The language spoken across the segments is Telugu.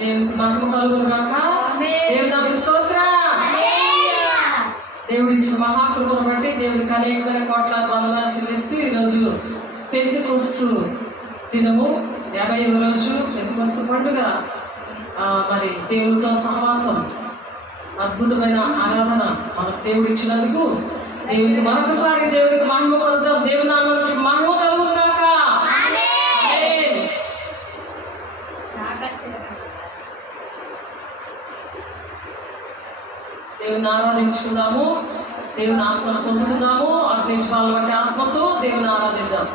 దేవునికి మహిమ కలుగును గాక. దేవుని నామమునకు స్తోత్రం. దేవుడు ఇచ్చిన మహాకృపను బట్టి దేవునికి అనేక కోట్ల వందనాలు చెల్లిస్తూ ఈరోజు పెంతెకొస్తు దినము 50వ రోజు పెంతెకొస్తు పండుగ. మరి దేవుడితో సహవాసం, అద్భుతమైన ఆరాధన మనకు దేవుడు ఇచ్చినందుకు దేవునికి మరొకసారి దేవునికి మహిమ పొందుదాం. దేవుని నామమునకు మహిమ కలుగును గాక. దేవుని ఆరాధించుకుందాము, దేవుని ఆత్మను పొందుకుందాము. అగ్నించి వాళ్ళ బట్టి ఆత్మతో దేవుని ఆరాధిద్దాం.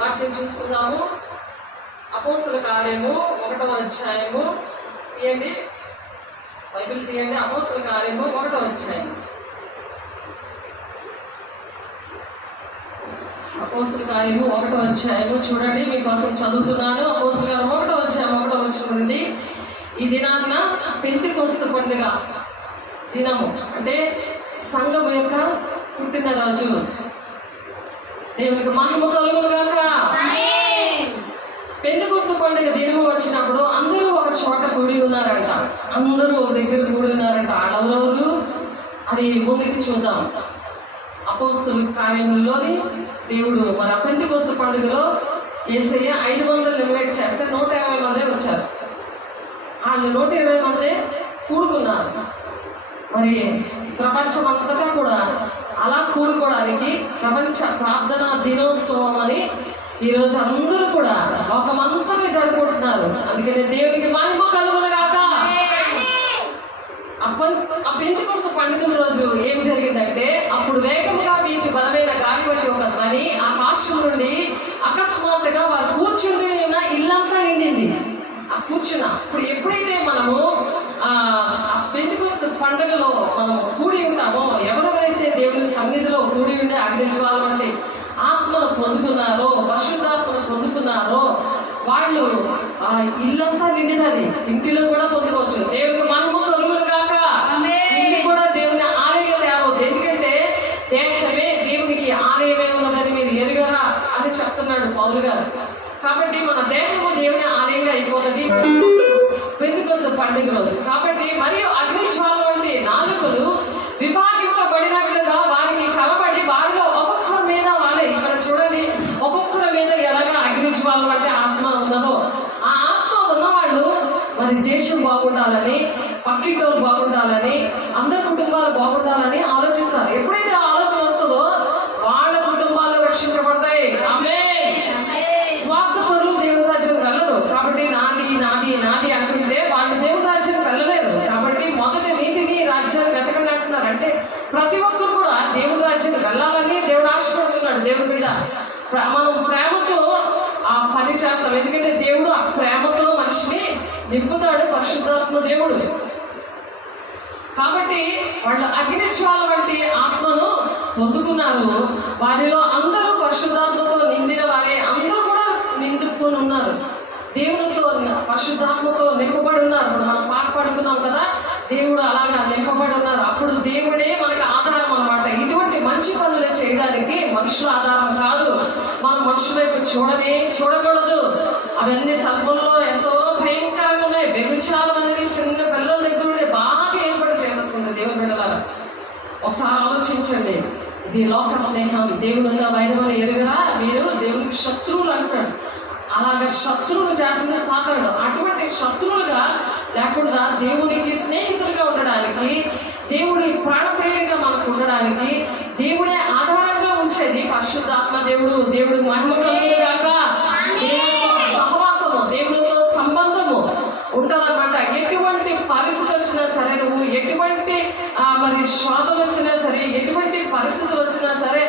వాక్యం చూసుకుందాము. అపోస్తలుల కార్యము 1వ అధ్యాయము తీయండి, బైబిల్ తీయండి. అపోస్తలుల కార్యము 1వ అధ్యాయం. అపోస్తలుల కార్యము 1వ అధ్యాయము చూడండి, మీకోసం చదువుతున్నాను. అపోస్తలుల కార్యము 1వ అధ్యాయం 1వ వచనం నుండి, ఈ దినాన్న పెంతెకొస్తు పండుగ దినము, అంటే సంఘము యొక్క పుట్టినరోజు. దేవునికి మహిమ కలుగును గాక. పెంతెకొస్తు పండుగ దినము వచ్చినప్పుడు అందరూ ఒక చోట కూడి ఉన్నారంట. అందరూ ఒక దగ్గర కూడి ఉన్నారంట. ఆడవరెవరు అది భూమికి చూద్దాం. అపోస్తలుల కార్యములోని దేవుడు మరి ఆ పెంతెకొస్తు పండుగలో యేసయ్య 500 ఇన్వైట్ చేస్తే 120 మందే వచ్చారు. వాళ్ళు 120 మందే కూడుకున్నారు. మరి ప్రపంచమంతటా కూడా అలా కూడుకోవడానికి ప్రపంచ ప్రార్థనా దినోత్సవం అని ఈరోజు అందరూ కూడా లోకమంతటా జరుపుకుంటున్నారు. అందుకని దేవునికి మహిమ కలుగును గాక. ఆ పెంతెకొస్తు పండుగ రోజు ఏం జరిగిందంటే, అప్పుడు వేగముగా వీచి బలమైన గాలి వంటి ఒక ధ్వని ఆకాశం నుండి అకస్మాత్తుగా వారు కూర్చుండి ఉన్న ఇల్లంతా నిండింది. ఆ కూర్చున్న ఇప్పుడు ఎప్పుడైతే మనము ఆ పెంతెకొస్తు పండుగలో మనము కూడి ఉంటామో, ఎవరెవరైతే దేవుని సన్నిధిలో కూడి ఉండే అగ్నిజ్వాల వంటి ఆత్మను పొందుకున్నారో, పరిశుద్ధాత్మను పొందుకున్నారో వాళ్ళు ఆ ఇల్లంతా నిండినది. ఇంటిలో కూడా పొందుకోవచ్చు. దేవునికి మహిమ కలుగును గాక. ఇంటి కూడా దేవుని ఆలయం తేవద్దు. ఎందుకంటే దేశమే దేవునికి ఆలయమే ఉన్నదని మీరు ఎరుగరా అని చెప్తున్నాడు పౌలు గారు. కాబట్టి మన దేహము దేవుని ఆలయంగా అయిపోతుంది పెంతెకొస్తు పండుగ రోజు. కాబట్టి మరియు అగ్నిజ్వాల వంటి నాలుకలు విభాగింపబడినట్లుగా వారికి కలబడి వారిలో ఒక్కొక్కరి మీద వాళ్ళే, ఇక్కడ చూడండి, ఒక్కొక్కరి మీద ఎలాగా అగ్నిజ్వాల వంటి ఆత్మ ఉన్నదో ఆ ఆత్మ ఉన్నవాళ్ళు మరి దేశం బాగుండాలని, పక్కింటోళ్ళు బాగుండాలని, అందరి కుటుంబాలు బాగుండాలని ఆలోచిస్తారు. ఎప్పుడైతే ఆలోచన వస్తుందో వాళ్ళ కుటుంబాలు రక్షించబడతాయి. ఆమేన్. స్వార్థపరులు దేవుని రాజ్యం వెళ్ళరు. కాబట్టి నాది నాది నాది అంటుంటే వాళ్ళు దేవుని రాజ్యం వెళ్ళలేరు. కాబట్టి మొదట నీతిని రాజ్యాన్ని వెతకండి అంటున్నారు. అంటే ప్రతి ఒక్కరు కూడా దేవుని రాజ్యం వెళ్ళాలని దేవుడు ఆశపడుతున్నాడు. దేవుడి మీద మనం ప్రేమతో ఆ పని చేస్తాం. ఎందుకంటే దేవుడు ఆ ప్రేమతో మనిషిని నింపుతాడు, పరిశుద్ధాత్మ దేవుడు. కాబట్టి వాళ్ళు అగ్నిజ్వాల వంటి ఆత్మను పొందుకున్నారు. వారిలో అందరూ పరిశుద్ధాత్మతో నిండిన వారే, అందరూ కూడా నిండుకొని ఉన్నారు. దేవునితో పరిశుద్ధాత్మతో నింపబడి ఉన్నారు. మనం పాట పాడుకున్నాం కదా, దేవుడు అలాగా నింపబడి ఉన్నారు. అప్పుడు దేవుడే మనకి ఆధారం అన్నమాట. ఇటువంటి మంచి పనులు చేయడానికి మనుషుల ఆధారం కాదు. మనం మనుషుల వైపు చూడకూడదు. అవన్నీ సర్వంలో ఎంతో భయంకరంగా ఉన్నాయి. వ్యభిచారం అనేది చిన్న పిల్లల దగ్గర బాగా ఏర్పాటు చేసేస్తుంది దేవుని బిడ్డలారా. ఒకసారి ఆలోచించండి. ఇది లోక స్నేహం. దేవుడుగా వైరమని ఎరుగరా మీరు దేవునికి శత్రువులు అంటాడు. అలాగే శత్రువులు చేస్తుంది సాతానుడు. అటువంటి శత్రువులుగా లేకుండా దేవునికి స్నేహితులుగా ఉండడానికి, దేవుడి ప్రాణప్రియుడిగా మనకు ఉండడానికి దేవుడే ఆధారంగా ఉంచేది పరిశుద్ధాత్మ దేవుడు. దేవుడు మహిమ కలుగును గాక. దేవుడితో సహవాసము, దేవుడితో సంబంధము ఉంటుందన్నమాట. ఎటువంటి పరిస్థితి వచ్చినా సరే, నువ్వు ఎటువంటి మరి శోధలు వచ్చినా సరే, ఎటువంటి పరిస్థితులు వచ్చినా సరే,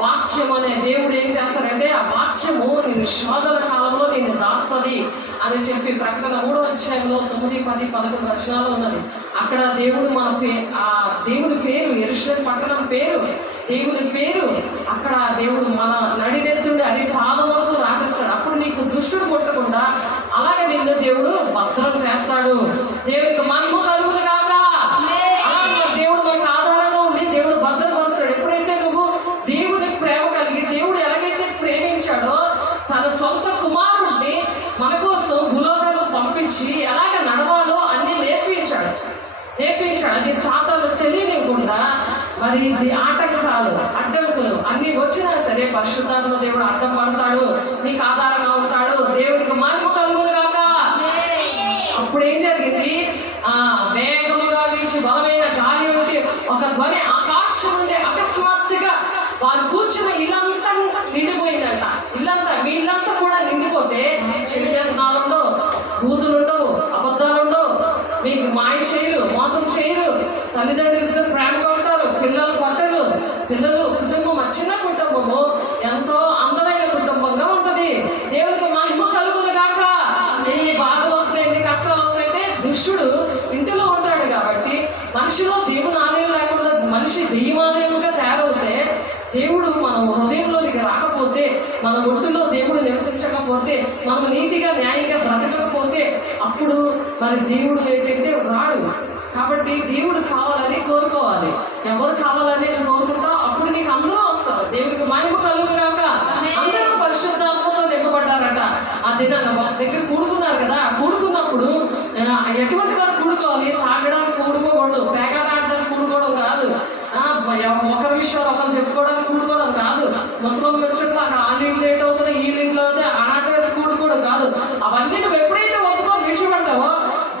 వాక్యం అనే దేవుడు ఏం చేస్తారంటే ఆ వాక్యము నేను శోధన కాలంలో నేను దాస్తుంది అని చెప్పి ప్రకటన 3వ అధ్యాయంలో 9, 10, 11 వచనాలు ఉన్నది. అక్కడ దేవుడు మన ఆ దేవుడి పేరు, యెరూషలేము పట్టణం పేరు, దేవుడి పేరు అక్కడ దేవుడు మన నడినెత్తుడి అరి పాదం వరకు రాసేస్తాడు. అప్పుడు నీకు దుష్టుడు కొట్టకుండా అలాగే నిన్ను దేవుడు నడిపించి ఎలాగ నడవాలో అన్నీ నేర్పించాడు. అది సాతాను తెలియనివ్వకుండా మరి ఇది ఆటంకాలు అడ్డంకులు అన్ని వచ్చినా సరే పరిశుద్ధాత్మ దేవుడు అడ్డం పడతాడు, నీకు ఆధారంగా ఉంటాడు. దేవుడికి మహిమ కలుగును గాక. అప్పుడు ఏం జరిగింది? వేగముగా వీచి బలమైన గాలి ఉంటే ఒక ధ్వని ఆకాశం నుండి అకస్మాత్తుగా వారు కూర్చున్న ఇల్లంతా నిండిపోయిందంట. వీళ్ళంతా కూడా నిండిపోతే చెడు వ్యసనాలుండో, బూతులుండవు, అబద్ధాలుండవు, మీకు మాయ చేయరు, మోసం చేయరు, తల్లిదండ్రులతో ప్రేమగా ఉంటారు, పిల్లలు కొట్టరు, కుటుంబం చిన్న కుటుంబము ఎంతో అందమైన కుటుంబంగా ఉంటది. దేవుడికి మహిమ కలుగును గాక. ఎన్ని బాధలు వస్తాయి, ఎన్ని కష్టాలు వస్తాయంటే దుష్టుడు ఇంటిలో ఉంటాడు కాబట్టి మనిషిలో దేవుని ఆలయం లేకుండా మనిషి దెయ్యమాలయంగా తయారవుతే, దేవుడు మన హృదయంలోనికి రాకపోతే, మన ఒట్టులో దేవుడు నివసించకపోతే, మనం నీతిగా న్యాయంగా బ్రతకకపోతే అప్పుడు మరి దేవుడు ఏంటంటే రాడు. కాబట్టి దేవుడు కావాలని కోరుకోవాలి. ఎవరు కావాలని నేను కోరుకుంటా అప్పుడు నీకు అందరూ వస్తారు. దేవుడికి మహిమ కలుగు కాక. అందరూ పరిశుద్ధాత్మతో నింపబడ్డారట. ఆ దినాన్ని ఒక దగ్గర కూడుకున్నారు కదా, కూడుకున్నప్పుడు ఎటువంటి వారు కూడుకోవాలి? తాగడానికి కూడుకోకూడదు, పేకాట ఆడడానికి కూడుకోవడం కాదు, ఒకరి విషయాలు ఒకరు చెప్పుకోవడానికి కూడుకోవడం కాదు, ముసలంకి వచ్చినప్పుడు అక్కడ ఆ నీళ్ళు లేట్ అవుతుంది, ఈ నీళ్ళు అవుతుంది ఆనాటానికి కూడుకోవడం కాదు. అవన్నీ నువ్వు ఎప్పుడైతే ఒప్పుకొని విడిచిపెడతావో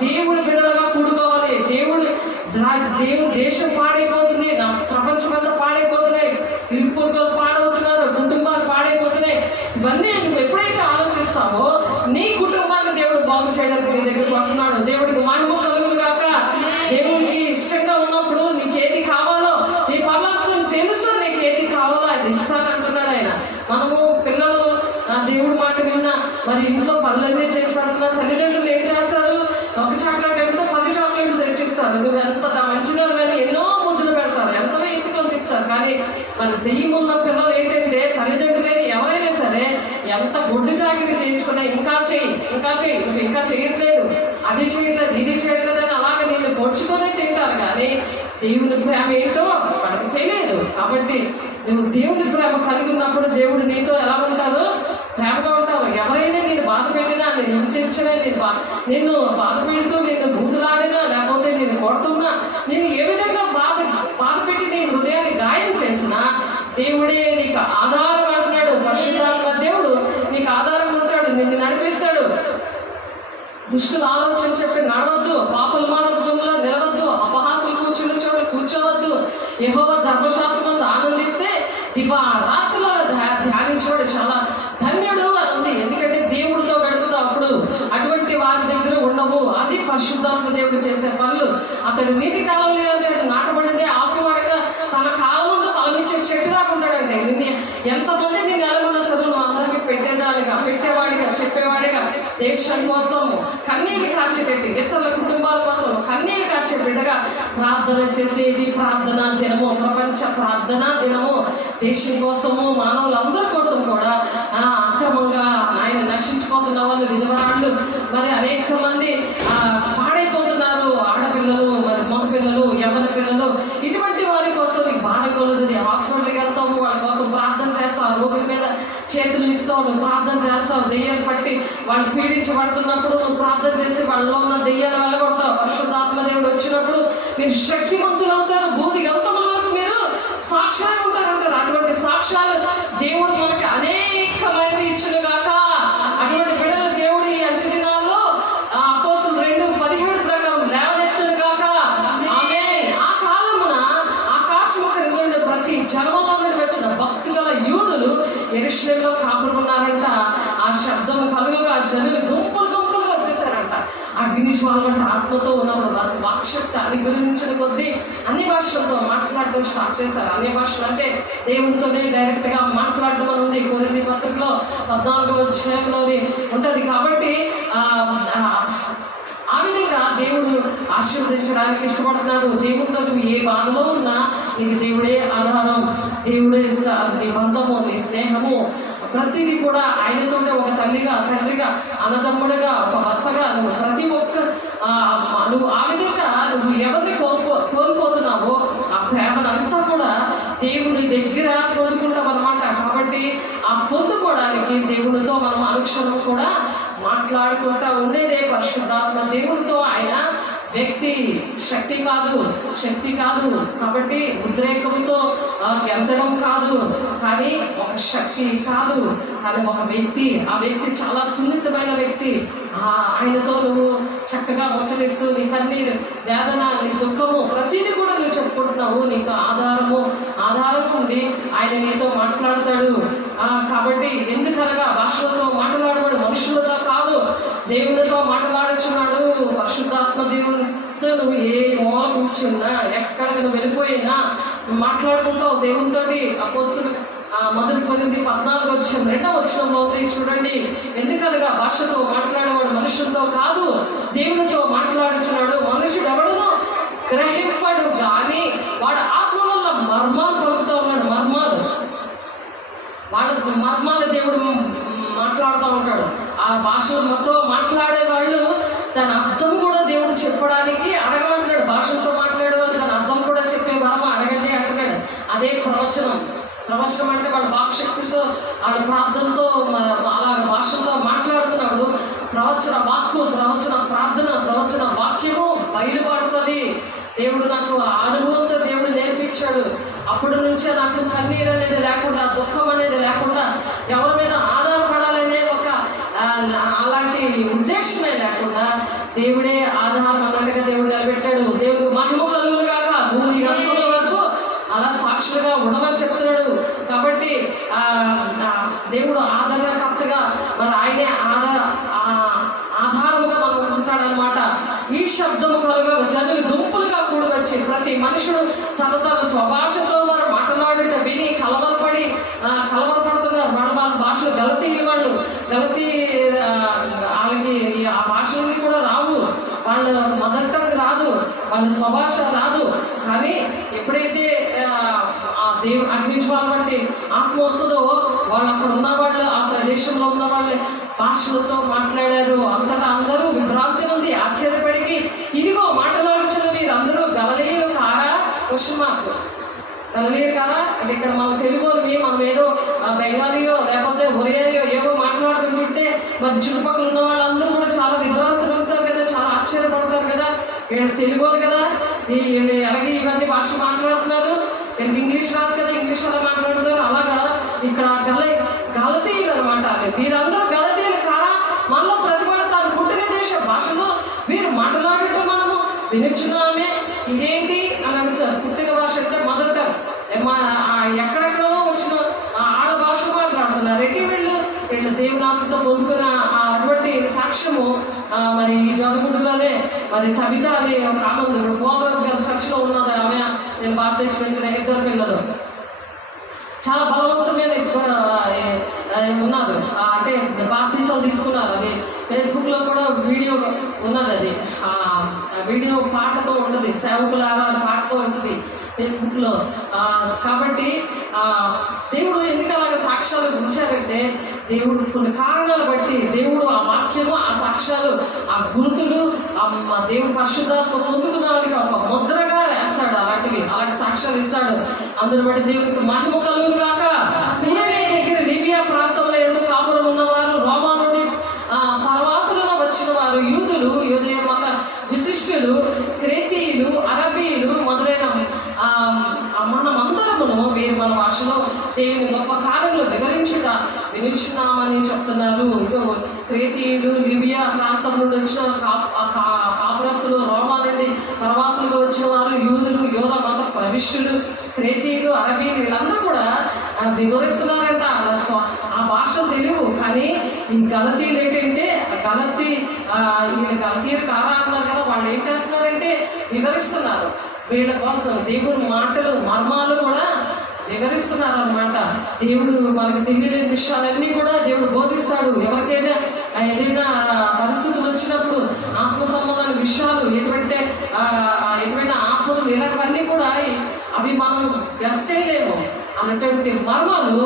దేవుడి బిడ్డలుగా కూడుకోవాలి. దేవుడు దేశం పాడైపోతుంది, నా ప్రపంచం అంతా పాడైపోతున్నాయి, ఇరుపురులు పాడవుతున్నారు, కుటుంబాలు పాడైపోతున్నాయి. ఇవన్నీ నువ్వు ఎప్పుడైతే ఆలోచిస్తావో నీ కుటుంబాన్ని దేవుడు బాగు చేయడానికి నీ దగ్గరికి వస్తున్నాడు. దేవుడికి మహిమ కలుగును గాక. దేవుడికి ఇష్టంగా ఉన్నప్పుడు నీకేది కావాలో, నీ పర్లోకం తెలుసు, నీకేది కావాలో అది ఇస్తానంటున్నాడు ఆయన. మనము పిల్లలు దేవుడి మాట విన్నా మరి ఇంట్లో పనులన్నీ చేసి పెడుతున్నా, తల్లిదండ్రులు ఏం చేస్తారు? ఒక చాక్లెట్ అంటే 10 చాక్లెట్లు తెచ్చిస్తారు. నువ్వు ఎంత మంచిగా కానీ ఎన్నో ముద్దులు పెడతారు, ఎంతలో ఎత్తుకొని తిప్పుతారు. కానీ మరి దెయ్యం ఉన్న పిల్లలు ఏంటంటే తల్లిదండ్రులైనా ఎవరైనా సరే ఎంత గుడ్డు చాకిరి చేయించుకున్నా ఇంకా చెయ్యి నువ్వు ఇంకా చేయట్లేదు, అది చేయట్లేదు, ఇది చేయట్లేదు అని అలాగే నేను పొడుచుకొని తింటారు. కానీ దేవుని ప్రేమ ఏంటో మనకు తెలియదు. కాబట్టి నువ్వు దేవుని ప్రేమ కలిగి ఉన్నప్పుడు దేవుడు నీతో ఎలా ఉంటారు? ప్రేమగా ఉంటారు. ఎవరైనా నేను బాధ పెట్టినా, నేను హింసించినా, నిన్ను బాధ పెడుతూ నిన్ను బూతులాడినా, లేకపోతే నేను కొడుతున్నా, నేను ఏ విధంగా బాధ పెట్టి నీ హృదయాన్ని గాయం చేసినా దేవుడే నీకు ఆధారం అంటున్నాడు. పరిశుద్ధాత్మ దేవుడు నీకు ఆధారం ఉంటాడు, నిన్ను నడిపిస్తాడు. దుష్టుల ఆలోచన చెప్పి నడవద్దు, పాపల మార్గంలో నిలవద్దు, అపహాసం కూర్చున్న చోట కూర్చోవద్దు. యెహోవా ధర్మశాస్త్రం ఆనందిస్తే దివారాత్రుల ధ్యానించేవాడు చాలా ధన్యుడు అని ఉంది. ఎందుకంటే దేవుడితో గడుపుతావు, అప్పుడు అటువంటి వారి దగ్గర ఉండవు. అది పరిశుద్ధాత్మ దేవుడు చేసే పనులు. అతడు నీటి కాలం లేదని నాటబడిందే ఆకువాడగా తన కాలం ముందు ఫలమిచ్చే చెట్టు రాకుంటాడంటే. ఎంతమంది నేను ఎలాగున్నా సరే నువ్వు అందరికీ పెట్టేవాడిగా చెప్పేవాడిగా, దేశం కోసం కన్నీరు కార్చిపెట్టి ఇతరుల కుటుంబాల కోసం కన్నీరు కార్చే బిడ్డగా ప్రార్థన చేసేది ప్రార్థనా దినము, ప్రపంచ ప్రార్థనా దినము. దేశం కోసము, మానవులందరి కోసం కూడా అక్రమంగా ఆయన నశించిపోతున్న వాళ్ళు, విధవరాళ్ళు, మరి అనేక మంది పాడైపోతున్నారు. ఆడపిల్లలు, మరి మగపిల్లలు, యవ్వన పిల్లలు, ఇటువంటి వారి కోసం నీకు బాధకలుగుతుంది. హాస్పిటల్కి వెళ్తావు, వాళ్ళ కోసం ప్రార్థన చేస్తావు, రోడ్ల మీద చేతులు ఇస్తావు, నువ్వు ప్రార్థన చేస్తావు. దెయ్యాలు పట్టి వాళ్ళు పీడించబడుతున్నప్పుడు నువ్వు ప్రార్థన చేసి వాళ్ళలో ఉన్న దెయ్యాలు వెళ్ళగొడతావు. పరిశుద్ధాత్మ దేవుడు వచ్చినప్పుడు మీరు శక్తివంతులు అవుతారు. బూది గంతముల వరకు మీరు సాక్ష్యాలు ఉంటారంటారు. అటువంటి సాక్ష్యాలు దేవుడు మనకి అనేకమైనవి ఇచ్చును గాక. అటువంటి బిడ్డలు దేవుడు ఈ అంచెదినాల్లో అపోస్తలుల 2:17 ప్రకారం లేవనెత్తును గాక. ఆమేన్. ఆ కాలమున ఆకాశము క్రింద ప్రతి జన్మలో నుండి వచ్చిన భక్తుల యూదులు యెరూషలేములో కాపురుకున్నారంట. ఆ శబ్దం కలుగుగా జనులు గుంపులుగా వచ్చేసారంట. అగ్ని జ్వాలమంట ఆత్మతో ఉన్నప్పుడు వాక్శక్తి అనుగ్రహించిన కొద్దీ అన్ని భాషలతో మాట్లాడడం స్టార్ట్ చేశారు. అన్ని భాషలు అంటే దేవునితోనే డైరెక్ట్ గా మాట్లాడడం అని ఉంది. కొరింథీ పత్రికలో 14వ అధ్యాయంలోని ఉంటది. కాబట్టి ఆ విధంగా దేవుడు ఆశీర్వదించడానికి ఇష్టపడుతున్నాడు. దేవుడితో నువ్వు ఏ బాధలో ఉన్నా నీకు దేవుడే ఆధారం, దేవుడే నీ బంధము, నీ స్నేహము, ప్రతిదీ కూడా ఆయనతోనే ఒక తల్లిగా, తండ్రిగా, అన్నదమ్ముడిగా, ఒక భర్తగా నువ్వు ప్రతి ఒక్క నువ్వు ఆ విధంగా నువ్వు ఎవరిని కోల్పోతున్నావో ఆ ప్రేమనంతా కూడా దేవుని దగ్గర కోరుకుంటాం అన్నమాట. కాబట్టి ఆ పొందుకోవడానికి దేవునితో మనం అనుక్షణం కూడా మాట్లాడుకుంటా ఉండేదే పరిశుద్ధాత్మ దేవునితో. ఆయన వ్యక్తి, శక్తి కాదు. కాబట్టి ఉద్రేకంతో గెంతడం కాదు, కానీ ఒక శక్తి కాదు, కానీ ఒక వ్యక్తి. ఆ వ్యక్తి చాలా సున్నితమైన వ్యక్తి. ఆయనతో నువ్వు చక్కగా ముచ్చరిస్తూ నీ కన్నీరు, వేదన, నీ దుఃఖము ప్రతిదీ కూడా నువ్వు చెప్పుకుంటున్నావు. నీకు ఆధారం ఉండి ఆయన నీతో మాట్లాడతాడు. కాబట్టి ఎందుకనగా భాషలతో మాట్లాడేవాడు మనుషులతో కాదు, దేవునితో మాట్లాడుచున్నాడు. పరిశుద్ధాత్మ దేవునితో నువ్వు ఏ మూల కూర్చున్నా, ఎక్కడికి నువ్వు వెళ్ళిపోయినా మాట్లాడుకుంటావు దేవునితోటి. అపోస్తలులు మొదటి 14:2 ఉంది చూడండి. ఎందుకనగా భాషతో మాట్లాడేవాడు మనుషులతో కాదు, దేవునితో మాట్లాడుచున్నాడు. మనుషుడు ఎవడునో గ్రహింపడు కానీ వాడు ఆత్మ వల్ల మర్మాలు పలుకుతూ ఉన్నాడు. మర్మాలు దేవుడు మాట్లాడుతూ ఉంటాడు. ఆ భాషలతో మాట్లాడే వాళ్ళు దాని అర్థం కూడా దేవుడు చెప్పడానికి అడగమంటున్నాడు. భాషలతో మాట్లాడే వాళ్ళు దాని అర్థం కూడా చెప్పే వరం అడగండి అంటున్నాడు. అదే ప్రవచనం అంటే వాడు వాక్శక్తితో, వాడు ప్రార్థనతో అలాగ భాషలతో మాట్లాడుతున్నాడు. ప్రవచన ప్రార్థన, ప్రవచన వాక్యము బయలుపడుతుంది. దేవుడు నాకు అనుభవంతో దేవుడు నేర్పించాడు. అప్పటి నుంచే నాకు కన్నీరు అనేది లేకుండా, దుఃఖం అనేది లేకుండా, ఎవరి మీద ఆధారపడాలనే ఒక అలాంటి ఉద్దేశమే లేకుండా దేవుడే ఆధారం అన్నట్టుగా దేవుడు నిలబెట్టాడు. దేవుడు మహిమ కలుగును గాక, భూమి అంతుల వరకు అలా సాక్షులుగా ఉండమని చెప్తున్నాడు. కాబట్టి దేవుడు ఆదరణకర్తగా మరి ఆయనే ఆధారముగా మనం ఉంటాడనమాట. ఈ శబ్దము కలుగా జనులు గుంపులుగా కూడి వచ్చి ప్రతి మనుషుడు తన స్వభాషతో వారు మాట్లాడుట విని కలవరపడుతున్నారు. వాళ్ళ భాషలు గలతీ వాళ్ళకి ఆ భాషలన్నీ కూడా రావు, వాళ్ళ మదర్ టంగ్ రాదు, వాళ్ళ స్వభాష రాదు. కానీ ఎప్పుడైతే అగ్నిజ్వాల వంటి ఆత్మ వస్తుందో వాళ్ళు అక్కడ ఉన్న వాళ్ళు, ఆ ప్రదేశంలో ఉన్న వాళ్ళు భాషలతో మాట్లాడారు. అంతటా అందరూ విభ్రాంతి ఉంది, ఆశ్చర్యపడికి ఇదిగో మాట్లాడుచున్న మీరు అందరూ గలిలయీయులు కారా? Question mark. గలిలయీయులు కారా అంటే ఇక్కడ మన తెలుగు మనం ఏదో బెంగాలీయో లేకపోతే ఒరియాయో ఏవో మాట్లాడుతుంటే మరి చుట్టుపక్కల ఉన్న వాళ్ళందరూ కూడా చాలా విభ్రాంతులు అవుతారు కదా, చాలా ఆశ్చర్యపడతారు కదా. వీళ్ళు తెలుగు కదా, అలాగే ఇవన్నీ భాష మాట్లాడుతున్నారు, వీళ్ళకి ఇంగ్లీష్ రాదు కదా, ఇంగ్లీష్ అలా మాట్లాడుతున్నారు. అలాగా ఇక్కడ గలతీయులు అనమాట. వీరందరూ గలతీయులు కారా? మనలో ప్రతిపడతారు పుట్టిన దేశ భాషలో వీరు మాట్లాడటం మనము వినిచున్నామే, ఇదేంటి అని అడుగుతారు. పుట్టిన భాష అంటే మొదట ఎక్కడెక్కడో వచ్చిన ఆడ భాషలు మాట్లాడుతున్నారు. వీళ్ళు దేవునాత్మతో పొందుకున్న అటువంటి సాక్ష్యము మరి ఈ జనగుడిలోనే మరి తబిత అనే ఒక ఆమె ఉంది. ఇప్పుడు పోలరాజు గారి చర్చలో ఉన్నది ఆమె. నేను భారతదేశం పెంచిన 2 పిల్లలు చాలా బలవంతమైన ఉన్నారు. అంటే బాప్తీసాలు తీసుకున్నారు. అది ఫేస్బుక్లో కూడా వీడియో ఉన్నది. అది వీడియో పాటతో ఉంటుంది, సేవకులారా పాటతో ఉంటుంది ఫేస్బుక్లో. కాబట్టి దేవుడు ఎందుకు అలాగ సాక్ష్యాలు ఉంచారంటే దేవుడు కొన్ని కారణాలు బట్టి దేవుడు ఆ వాక్యము, ఆ సాక్ష్యాలు, ఆ గుర్తులు దేవుడు పరిశుద్ధాత్మ పొందుకున్న వాళ్ళకి ఒక ముద్రగా వేస్తాడు. అలాంటి సాక్ష్యాలు ఇస్తాడు. అందుని బట్టి దేవుడికి మహిమ కలుగును గాక. పురనే దగ్గర లిబియా ప్రాంతంలో ఎందుకు కాపురం ఉన్నవారు, రోమా నుండి పరవాసులుగా వచ్చిన వారు, యూదులు, యూదేయ మత విశిష్టులు, క్రేతీయులు, అరబీలు మొదలైన మనమందరమును వీరు మన భాషలో దేవుని గొప్ప కార్యంలో వినిచున్నామని చెప్తున్నారు. ఇదో క్రేతీయులు, లిబియా ప్రాంతం నుండి వచ్చిన కాపురస్తులు, రోమా నుండి పరవాసులుగా వచ్చిన వారు, యూదులు, యోధ మత ప్రవిష్టులు, క్రేతీయులు, అరబీలు వీళ్ళందరూ కూడా వివరిస్తున్నారంట. ఆ భాష తెలియవు. కానీ ఈ గలతీయులు ఏంటంటే గలతీయులు కారా అన్నారు కదా, వాళ్ళు ఏం చేస్తున్నారంటే వివరిస్తున్నారు. వీళ్ళ కోసం దేవుని మాటలు, మర్మాలు కూడా వివరిస్తున్నారు అన్నమాట. దేవుడు మనకు తెలియలేని విషయాలన్నీ కూడా దేవుడు బోధిస్తాడు. ఎవరికైనా ఏదైనా పరిస్థితులు వచ్చినప్పుడు ఆత్మ సంబంధమైన విషయాలు, ఎటువంటి ఆత్మలు ఇలాంటివన్నీ కూడా అవి మనం గెస్ట్ చేయలేము. అన్నటువంటి మర్మాలు,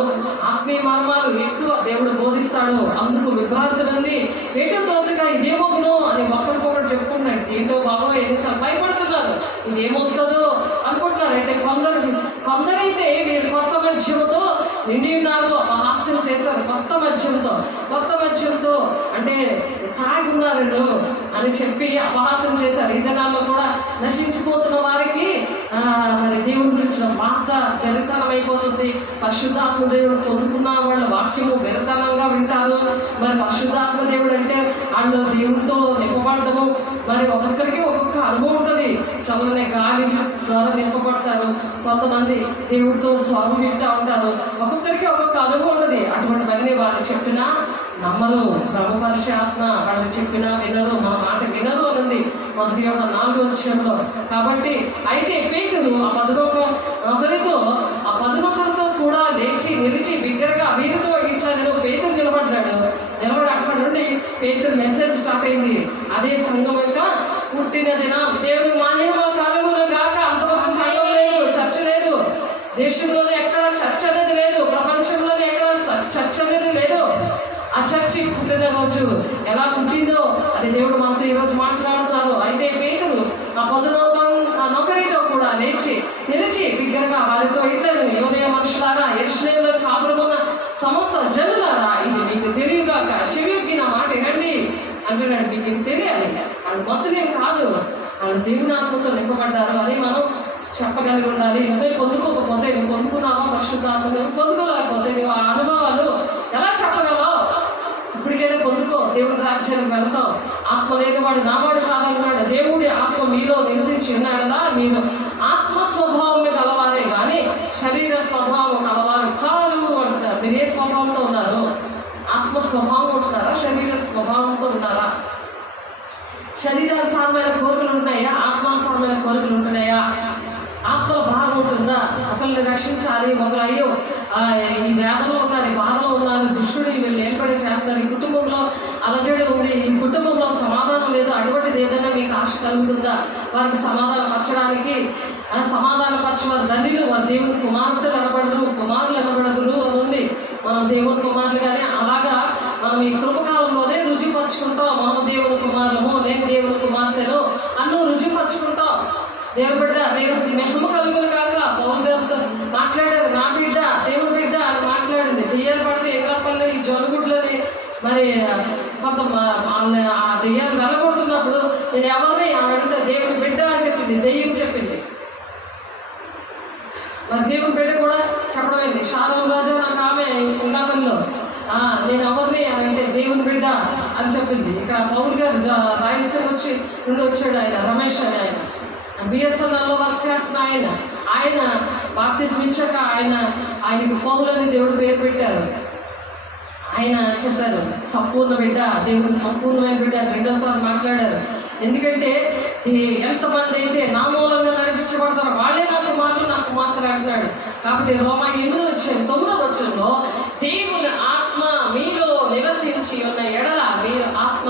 ఆత్మీయ మర్మాలు ఎక్కువ దేవుడు బోధిస్తాడు. అందుకు విభ్రాంతులంది ఏంటో తోచగా ఇదేమవును అని ఒకరికొకరు చెప్పుకుంటున్నాడు. ఏంటో బాబో ఎన్నిసార్లు భయపడుతున్నారు, ఇదేమవుతుందో అనుకుంటున్నారు. అయితే కొందరైతే వీరు కొత్త మధ్యంతో నిండి ఉన్నారు, హాస్యం చేశారు. కొత్త మధ్యంతో అంటే అంటే తాగి ఉన్నారండు అని చెప్పి అపహాసం చేశారు. ఈ జనాల్లో కూడా నశించిపోతున్న వారికి మరి దేవుడి గురించిన వార్త వెరితనం అయిపోతుంది. పరిశుద్ధాత్మ దేవుడు పొందుకున్న వాళ్ళ వాక్యము వెరితనంగా వింటారు. మరి పరిశుద్ధాత్మ దేవుడు అంటే వాళ్ళు దేవుడితో నింపబడటము, మరి ఒక్కొక్కరికి ఒక్కొక్క అనుభవం ఉంటుంది. చల్లని గాలి ద్వారా నింపబడతారు, కొంతమంది దేవుడితో స్వామి వింటూ ఉంటారు, ఒక్కొక్కరికి ఒక్కొక్క అనుభవం ఉంటుంది. అటువంటివన్నీ వాళ్ళు చెప్పినా నమ్మరు. బ్రహ్మపరిష ఆత్మ వాళ్ళు చెప్పినా వినరు, మన మాట వినరు అన్నది 1 యోహాను 4:4. కాబట్టి అయితే పేతురు ఆ 11 కూడా లేచి నిలిచి బిగ్గరగా వీరితో ఇట్లా పేతురు నిలబడ్డాడు. నిలబడి అక్కడ నుండి పేతురు మెసేజ్ స్టార్ట్ అయింది. అదే సంఘం యొక్క పుట్టిన దినం, దేవుని మహిమ కలుగును గాక. అంతవరకు సంఘం లేదు, చర్చ లేదు, దేశంలోనే ఎక్కడ చర్చ అనేది లేదు, ప్రపంచంలోనే ఎక్కడ చర్చ అనేది లేదు. ఆ చర్చి పుట్టిన రోజు ఎలా పుట్టిందో అది దేవుడు మనతో ఈరోజు మాట్లాడుతారు. అయితే పేతురు ఆ 11 కూడా నిలిచి బిగ్గరగా వారితో ఇట్లను, యోదయ మనుషులారా, యెరూషలేములో కాపురమున్న సమస్త జనులారా, ఇది మీకు తెలియగాక చెవికి నా మాట వినండి అంటున్నాడు. మీకు తెలియాలి, వాళ్ళు మొత్తలేం కాదు, వాళ్ళు దేవుని ఆత్మతో నింపబడ్డారు అని మనం చెప్పగలిగి ఉండాలి. నువ్వే పొందుకోకపోతే, నువ్వు పొందుకున్నావా పరిశుద్ధాత్మ, నువ్వు పొందుకోలేకపోతే నువ్వు ఆ అనుభవాలు ఎలా చెప్పగలవు? ఇప్పటికైనా పొందుకో, దేవుడి రాజ్యానికి వెళ్తావు. ఆత్మ లేని వాడు నావాడు కాదన్నాడు. దేవుడి ఆత్మ మీలో నివసించి ఉన్నాడలా, మీరు ఆత్మ స్వభావం గలవారే కానీ శరీర స్వభావం కలవారు కాదు అంటున్నారు. మీరు ఏ స్వభావంతో ఉన్నారు? ఆత్మ స్వభావం ఉంటున్నారా, శరీర స్వభావంతో ఉన్నారా? శరీరానుసారమైన కోరికలు ఉంటున్నాయా, ఆత్మానుసారమైన కోరికలు ఉంటున్నాయా? ఆత్మల భారం ఉంటుందా? ఒకరిని రక్షించాలి, ఒకరు అయ్యో ఈ వేదనలో ఉన్నారు, ఈ బాధలో ఉన్నారు, దుష్టుడు వీళ్ళు ఏర్పడి చేస్తారు, ఈ కుటుంబంలో అలజడి ఉంది, ఈ కుటుంబంలో సమాధానం లేదు, అటువంటిది ఏదైనా మీకు ఆశ కలుగుతుందా? వారికి సమాధానపరచడానికి సమాధానపరచేవారు ధన్యులు, వారు దేవుని కుమార్తెలు అనబడరు, కుమారులు అనబడదురు అని ఉంది. మనం దేవుని కుమారులు కానీ అలాగా మనం ఈ కృపకాలంలోనే రుజుపరుచుకుంటాం. మనం దేవుని కుమారులము, నేను దేవుని కుమార్తెను అన్ను రుజుపరుచుకుంటాం. దేవుని బిడ్డ, దేవుడికి మెహమ కలుగులు కాక పౌరు గారితో మాట్లాడారు. నా బిడ్డ దేవుని బిడ్డ అని మాట్లాడింది. దెయ్యాలు పడితే ఎక్కడపల్లి ఈ జొలుగుడ్లని మరి కొంత ఆ దెయ్యాలు వెళ్ళగొడుతున్నప్పుడు నేను ఎవరిని అడిగితే దేవుని బిడ్డ అని చెప్పింది, దెయ్యం చెప్పింది. మరి దేవుని బిడ్డ కూడా చెప్పడమైంది. శాలం రాజు నాకు ఆమె ఇళ్ళపల్లిలో నేను ఎవరిని అంటే దేవుని బిడ్డ అని చెప్పింది. ఇక్కడ పౌరు గారు రాయలసీమ నుండి వచ్చాడు ఆయన, రమేష్ అని, ఆయన బిఎస్ఎన్ఎల్లో వర్క్ చేస్తున్న ఆయన బాప్తిజం ఇచ్చాక ఆయనకు పౌలని దేవుడు పేరు పెట్టారు. ఆయన చెప్పారు సంపూర్ణ బిడ్డ, దేవుడు సంపూర్ణమైన బిడ్డ. రెండోసారి మాట్లాడారు. ఎందుకంటే ఎంతమంది అయితే నా మూలంగా నడిపించబడతారో వాళ్ళే నాకు మాత్రం అంటున్నాడు. కాబట్టి రోమా 8:9 దేవుని ఆత్మ మీలో నివసించి ఉన్న ఎడల మీరు ఆత్మ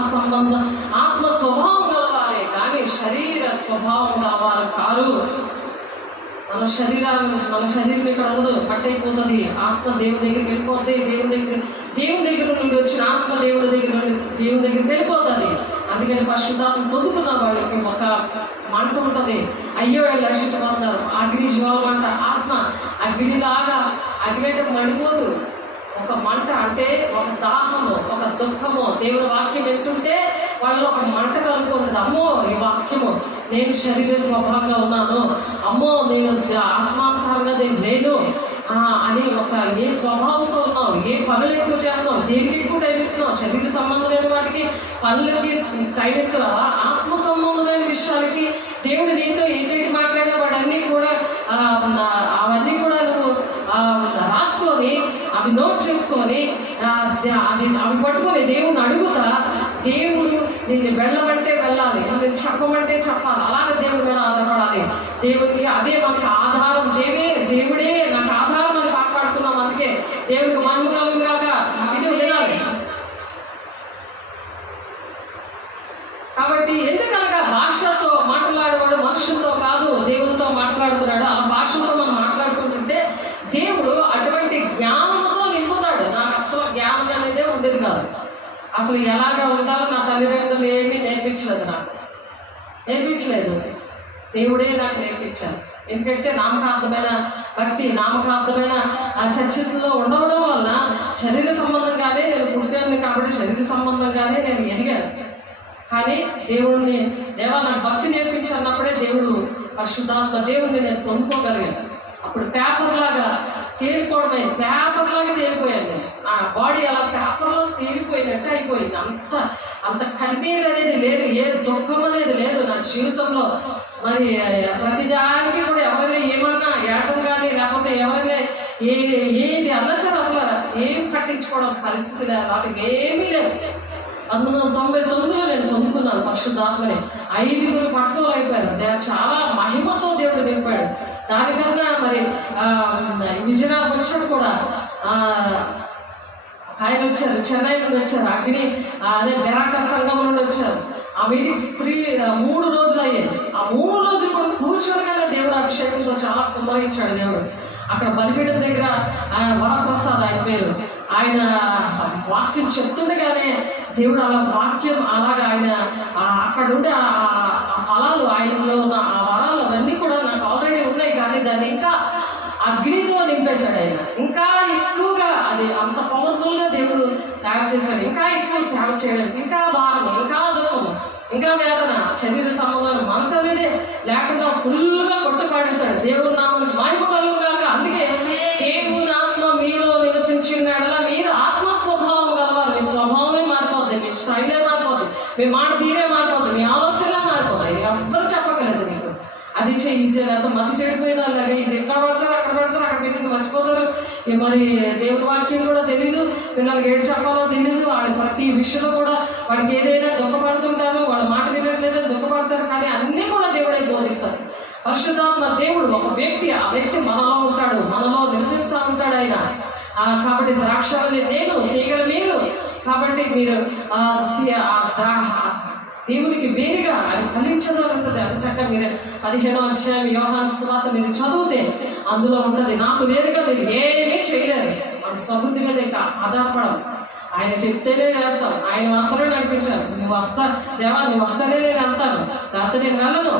స్వభావం గలవారే కానీ శరీర స్వభావం గలవారు కారు. మన శరీరం ఇక్కడ ఉండదు, పట్టయిపోతుంది. ఆత్మ దేవుని దగ్గరికి వెళ్ళిపోతుంది. దేవుని దగ్గర నుండి వచ్చిన ఆత్మ దేవుని దగ్గరికి వెళ్ళిపోతుంది. అందుకని పరిశుద్ధాత్మ పొందుకున్న వాళ్ళకి ఒక మంట ఉంటుంది. అయ్యో రక్షించబోతున్నారు. అగ్ని జ్వాల మంట, ఆత్మ అగ్నిలాగా అగ్ని మండిపోదు. ఒక మంట అంటే ఒక దాహము, ఒక దుఃఖము. దేవుని వాక్యం వింటుంటే వాళ్ళలో ఒక మంట కలుగుతుంటుంది. అమ్మో ఈ వాక్యము, నేను శరీర స్వభావంగా ఉన్నాను, అమ్మో నేను ఆత్మానుసారంగా నేను అని ఒక ఏ స్వభావంతో ఉన్నావు, ఏ పనులు ఎక్కువ చేస్తున్నావు, దేనికి ఎక్కువ టైం ఇస్తున్నావు? శరీర సంబంధమైన వాటికి పనులకి టైం ఇస్తున్నావా? ఆత్మ సంబంధమైన విషయాలకి దేవుడు నీతో ఏంటంటే మాట్లాడే వాడన్నీ కూడా అవన్నీ కూడా నువ్వు రాసుకొని అవి నోట్ చేసుకొని అవి పట్టుకొని దేవుడిని అడుగుతా. దేవుడు నిన్ను వెళ్ళమంటే వెళ్ళాలి, నిన్ను చెప్పమంటే చెప్పాలి. అలాగే దేవుడి మీద ఆధారపడాలి. దేవుడికి అదే మనకి ఆధారం. దేవుడే నాకు ఆధారం అని మాట్లాడుతున్నాం. అందుకే దేవుడికి మహిమ కలుగును గాక. ఇది వినాలి. కాబట్టి ఎందుకనగా భాషతో మాట్లాడేవాడు మనుషులతో కాదు, దేవుడితో మాట్లాడుతున్నాడు. ఆ భాషతో మనం మాట్లాడుకుంటుంటే దేవుడు అటువంటి జ్ఞానంతో నింపుతాడు. నాకు అసలు జ్ఞానం అనేదే ఉండేది కాదు. అసలు ఎలాగా ఉండాలో నా తల్లిదండ్రులు ఏమీ నేర్పించలేదు. దేవుడే నాకు నేర్పించారు. ఎందుకంటే నామకార్థమైన భక్తి నామకార్థమైన ఆ చర్చిలో ఉండవడం వల్ల శరీర సంబంధంగానే నేను పుట్టాను కాబట్టి శరీర సంబంధంగానే నేను ఎదిగాను. కానీ దేవా నాకు భక్తి నేర్పించన్నప్పుడే దేవుడు పరిశుద్ధాత్మ దేవుడిని నేను పొందుకోగలిగాను. అప్పుడు పేపర్లాగా తేలిపోయాను నేను. నా బాడీ అలా పేపర్లో తేలిపోయినట్టు అయిపోయింది. అంత కన్నీరు అనేది లేదు, ఏ దుఃఖం అనేది లేదు నా జీవితంలో. మరి ప్రతిదానికి కూడా ఎవరైనా ఏమన్నా ఏడటం కానీ లేకపోతే ఎవరైనా ఏది అన్నా సరే అసలు ఏం పట్టించుకోవడం పరిస్థితి లేదు, వాటికి ఏమీ లేదు. 1999లో నేను పొందుకున్నాను పరిశుద్ధాత్మని. 5 పట్టుకోలేకపోయారు. చాలా మహిమతో దేవుడు నింపాడు. దానికన్నా మరి విజయనగరం వచ్చాడు కూడా ఆయన వచ్చారు, చెన్నై నుండి వచ్చారు, అగ్ని అదే బెరాక సంఘం నుండి వచ్చారు. ఆ మీటింగ్స్ 3 రోజులు అయ్యాయి. ఆ 3 రోజులు కూడా కూర్చోగానే దేవుడు అభిషేకంతో చాలా కుమ్మరించాడు దేవుడు. అక్కడ బలిపీఠం దగ్గర వరప్రసాద్ ఆయన పేరు. ఆయన వాక్యం చెప్తుండగానే దేవుడు అలా వాక్యం అలాగా ఆయన అక్కడ ఉండే ఆ ఫలాలు ఆయనలో ఉన్న ఆ వరాలు అవన్నీ కూడా నాకు ఆల్రెడీ ఉన్నాయి. కానీ దాన్ని ఇంకా అగ్నితో నింపేశాడు ఆయన. ఇంకా ఎక్కువగా అది అంత పవర్ఫుల్గా దేవుడు తయారు చేశాడు. ఇంకా ఎక్కువ సేవ చేయడానికి, ఇంకా భారం, ఇంకా దుఃఖం, ఇంకా వేదన, శరీర సంబంధాలు, మనసు అనేది లేకుండా ఫుల్గా కొట్టుపాడేశాడు. దేవుడు నామనికి మహిమ కలుగుగాక. అందుకే దేవుని ఆత్మ మీలో నివసించినాడలా మీరు ఆత్మ స్వభావం గలవారు. మీ స్వభావమే మారిపోతుంది, మీ స్టైలే మారిపోతుంది, మీ మాట తీరే మారిపోతుంది, మీ ఆలోచనలే మారిపోతాయి. ఎవ్వరు చెప్పగలదు నీకు అది చేయించే లేకపోతే మతి చెడిపోయిన అలాగే ఇది ఎక్కడ పడతారు అక్కడ పెట్టి మర్చిపోతారు. మరి దేవుని వాక్యం కూడా తెలీదు, పిల్లలకి ఏడు చెప్పాలో తెలీదు. వాడి ప్రతి విషయంలో కూడా వాడికి ఏదైనా దుఃఖపడుతుంటారు, వాళ్ళ మాట వినట్లేదో దుఃఖపడతారు. కానీ అన్నీ కూడా దేవుడే బోధిస్తారు. పరిశుద్ధాత్మ దేవుడు ఒక వ్యక్తి, ఆ వ్యక్తి మనలో ఉంటాడు, మనలో నివసిస్తూ ఉంటాడు ఆయన. కాబట్టి ద్రాక్షవల్లి నేను, తీగలు మీరు. కాబట్టి మీరు దేవునికి వేరుగా అది ఫలించదలుగుతుంది. అది చక్కగా మీరు 15వ అధ్యాయం యోహాను సువార్త మీరు చదివితే అందులో ఉంటుంది. నాకు వేరుగా మీరు ఏమీ చేయలేరు. మన స్వబుద్ధి మీద ఇంకా ఆధారపడవు. ఆయన చెప్తేనే చేస్తాం, ఆయన మాత్రమే నడిపించాను. దేవా నువ్వు వస్తానే నేను వెళ్తాను, లేకపోతే నేను వెళ్ళను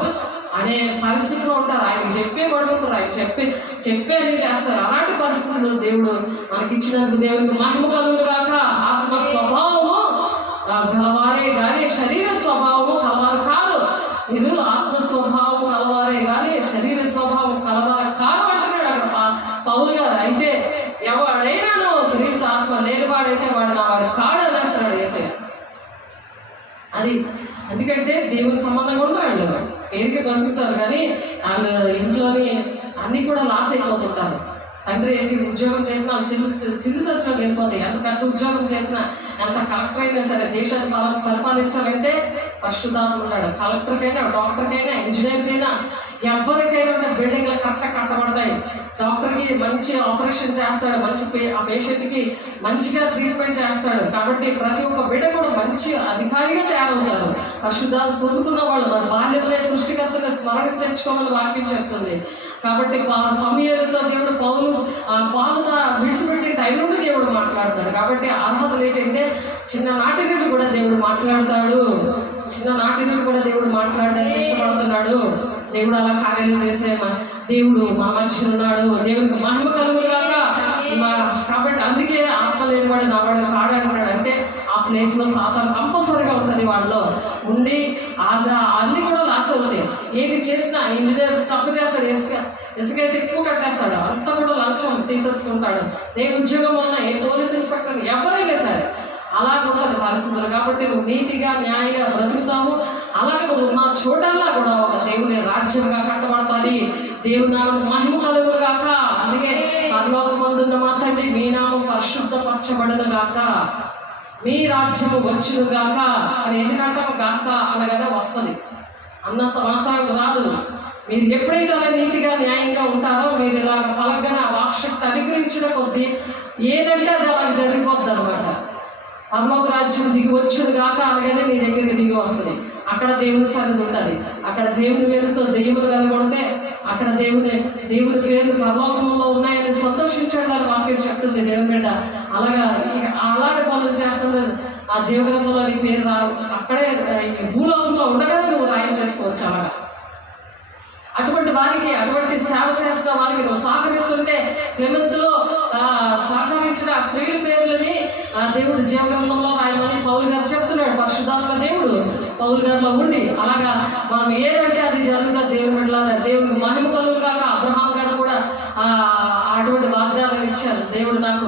అనే పరిస్థితిలో ఉంటారు. ఆయన చెప్పే గొడవకుంటారు, ఆయన చెప్పే అన్ని చేస్తారు. అలాంటి పరిస్థితులు దేవుడు మనకిచ్చినందుకు దేవుడికి మహిమ కలుగును గాక. ఆత్మ స్వభావము కలవారే కానీ శరీర స్వభావము కలవారు కాదు. మీరు ఆత్మ స్వభావము కలవారే కానీ శరీర స్వభావం కలవారు కాదు అంటున్నాడు అక్కడ పౌలు గారు. అయితే ఎవడైనా క్రీస్తు ఆత్మ లేనివాడైతే వాడు నా వాడు కాడు అనేస్తున్నాడు యేసయ్య. అది ఎందుకంటే దేవుని సంబంధంగా ఉన్నాడు, పేరుకి బతుకుతారు కానీ వాళ్ళు ఇంట్లోని అన్నీ కూడా లాస్ అయిపోతుంటారు. తండ్రి ఏంటి ఉద్యోగం చేసినా చిరు సంవత్సరం వెళ్ళిపోతాయి. ఎంత పెద్ద ఉద్యోగం చేసినా, ఎంత కలెక్టర్ అయినా సరే, దేశాన్ని పరిపాలించాలంటే పరిశుద్ధాత్మ ఉన్నాడు. కలెక్టర్కైనా, డాక్టర్కైనా, ఇంజనీర్కైనా, ఎవరికైనా బిల్డింగ్లు కట్టబడతాయి. డాక్టర్కి మంచి ఆపరేషన్ చేస్తాడు, ఆ పేషెంట్కి మంచిగా ట్రీట్మెంట్ చేస్తాడు. కాబట్టి ప్రతి ఒక్క బిడ్డ కూడా మంచి అధికారిగా తయారవుతారు. పరిశుద్ధాత్మ పొందుకున్న వాళ్ళు మన బాల్యంలో సృష్టికర్తగా స్మరణ తెచ్చుకోమని వాక్యం చెప్తుంది. కాబట్టి సమయాలతో దేవుడు పాలుతా విడిచిపెట్టే టైం నుండి దేవుడు మాట్లాడతాడు. కాబట్టి అర్హతలు ఏంటంటే చిన్ననాటి నుండి కూడా దేవుడు మాట్లాడతాడు. చిన్ననాటి నుండి కూడా దేవుడు మాట్లాడడానికి ఇష్టపడుతున్నాడు. దేవుడు అలా కార్యాలు చేసే దేవుడు మా మధ్య ఉన్నాడు. దేవుడికి మహిమ కలుగులుగాక. కాబట్టి అందుకే ఆత్మ లేనివాడు నా వాడు కాడంటున్నాడు. అంటే ఆ ప్లేస్లో సాతాను కంపల్సరీగా ఉంటుంది. వాళ్ళలో ఉండి అన్నీ కూడా లాస్ అవుతాయి. ఏది చేసినా ఇంజనీర్ తప్పు చేస్తాడు, ఇసుకేసి ఎక్కువ కట్టేస్తాడు, అంతా కూడా లంచం తీసేసుకుంటాడు. ఏ ఉద్యోగం ఉన్నా, ఏ పోలీస్ ఇన్స్పెక్టర్ ఎవరైనా సరే అలా ఉంటుంది పరిస్థితులు. కాబట్టి నువ్వు నీతిగా న్యాయంగా బ్రతుకుతావు. అలాగే నువ్వు ఉన్న చోటల్లా కూడా ఒక దేవుని రాజ్యంగా కట్టబడతాది. దేవుని నామం మహిమ కలుగును గాక. అందుకే పరలోకమందున్న మా తండ్రి మీ నామం పరిశుద్ధపరచబడును గాక, మీ రాజ్యము వచ్చును గాక అని ఎందుకంటాము గాక అనగానే వస్తుంది, అన్నంత మాత్రం రాదు. మీరు ఎప్పుడైతే అలా నీతిగా న్యాయంగా ఉంటారో, మీరు ఇలాగ పలగ్గానే ఆ వాక్శక్తి అనుగ్రహించిన కొద్దీ ఏదంటే అది అలా జరిగిపోద్ది అనమాట. పరలోక రాజ్యం దిగి వచ్చును గాక అనగానే నీ దగ్గరికి దిగి వస్తుంది. అక్కడ దేవుని సన్నిధి ఉంటుంది. అక్కడ దేవుని పేరుతో దెయ్యములు వెళ్ళగొడితే అక్కడ దేవుని పేర్లు పరలోకంలో ఉన్నాయని సంతోషించండి అని వాక్యం చెప్తుంది దేవుని బిడ్డ. అలాంటి పనులు చేస్తున్నారు. ఆ జీవగ్రంథంలో నీ పేరు అక్కడే భూలోకంలో ఉండగానే నువ్వు రాయం చేసుకోవచ్చు. అలాగా అటువంటి వారికి, అటువంటి సేవ చేస్తున్న వారికి నువ్వు సహకరిస్తుంటే క్లెమెంతులో సహకరించిన స్త్రీల పేర్లని దేవుడు జీవగ్రంథంలో రాయమని పౌలు గారు చెప్తున్నాడు. పరిశుద్ధాత్మ దేవుడు పౌలు గారిలో ఉండి అలాగా మనం ఏదంటే అది జరుగుతుంది. దేవుడికి మహిమ కలుగు కాక అబ్రహాం గారు కూడా అటువంటి వాగ్దానాలు ఇచ్చారు. దేవుడు నాకు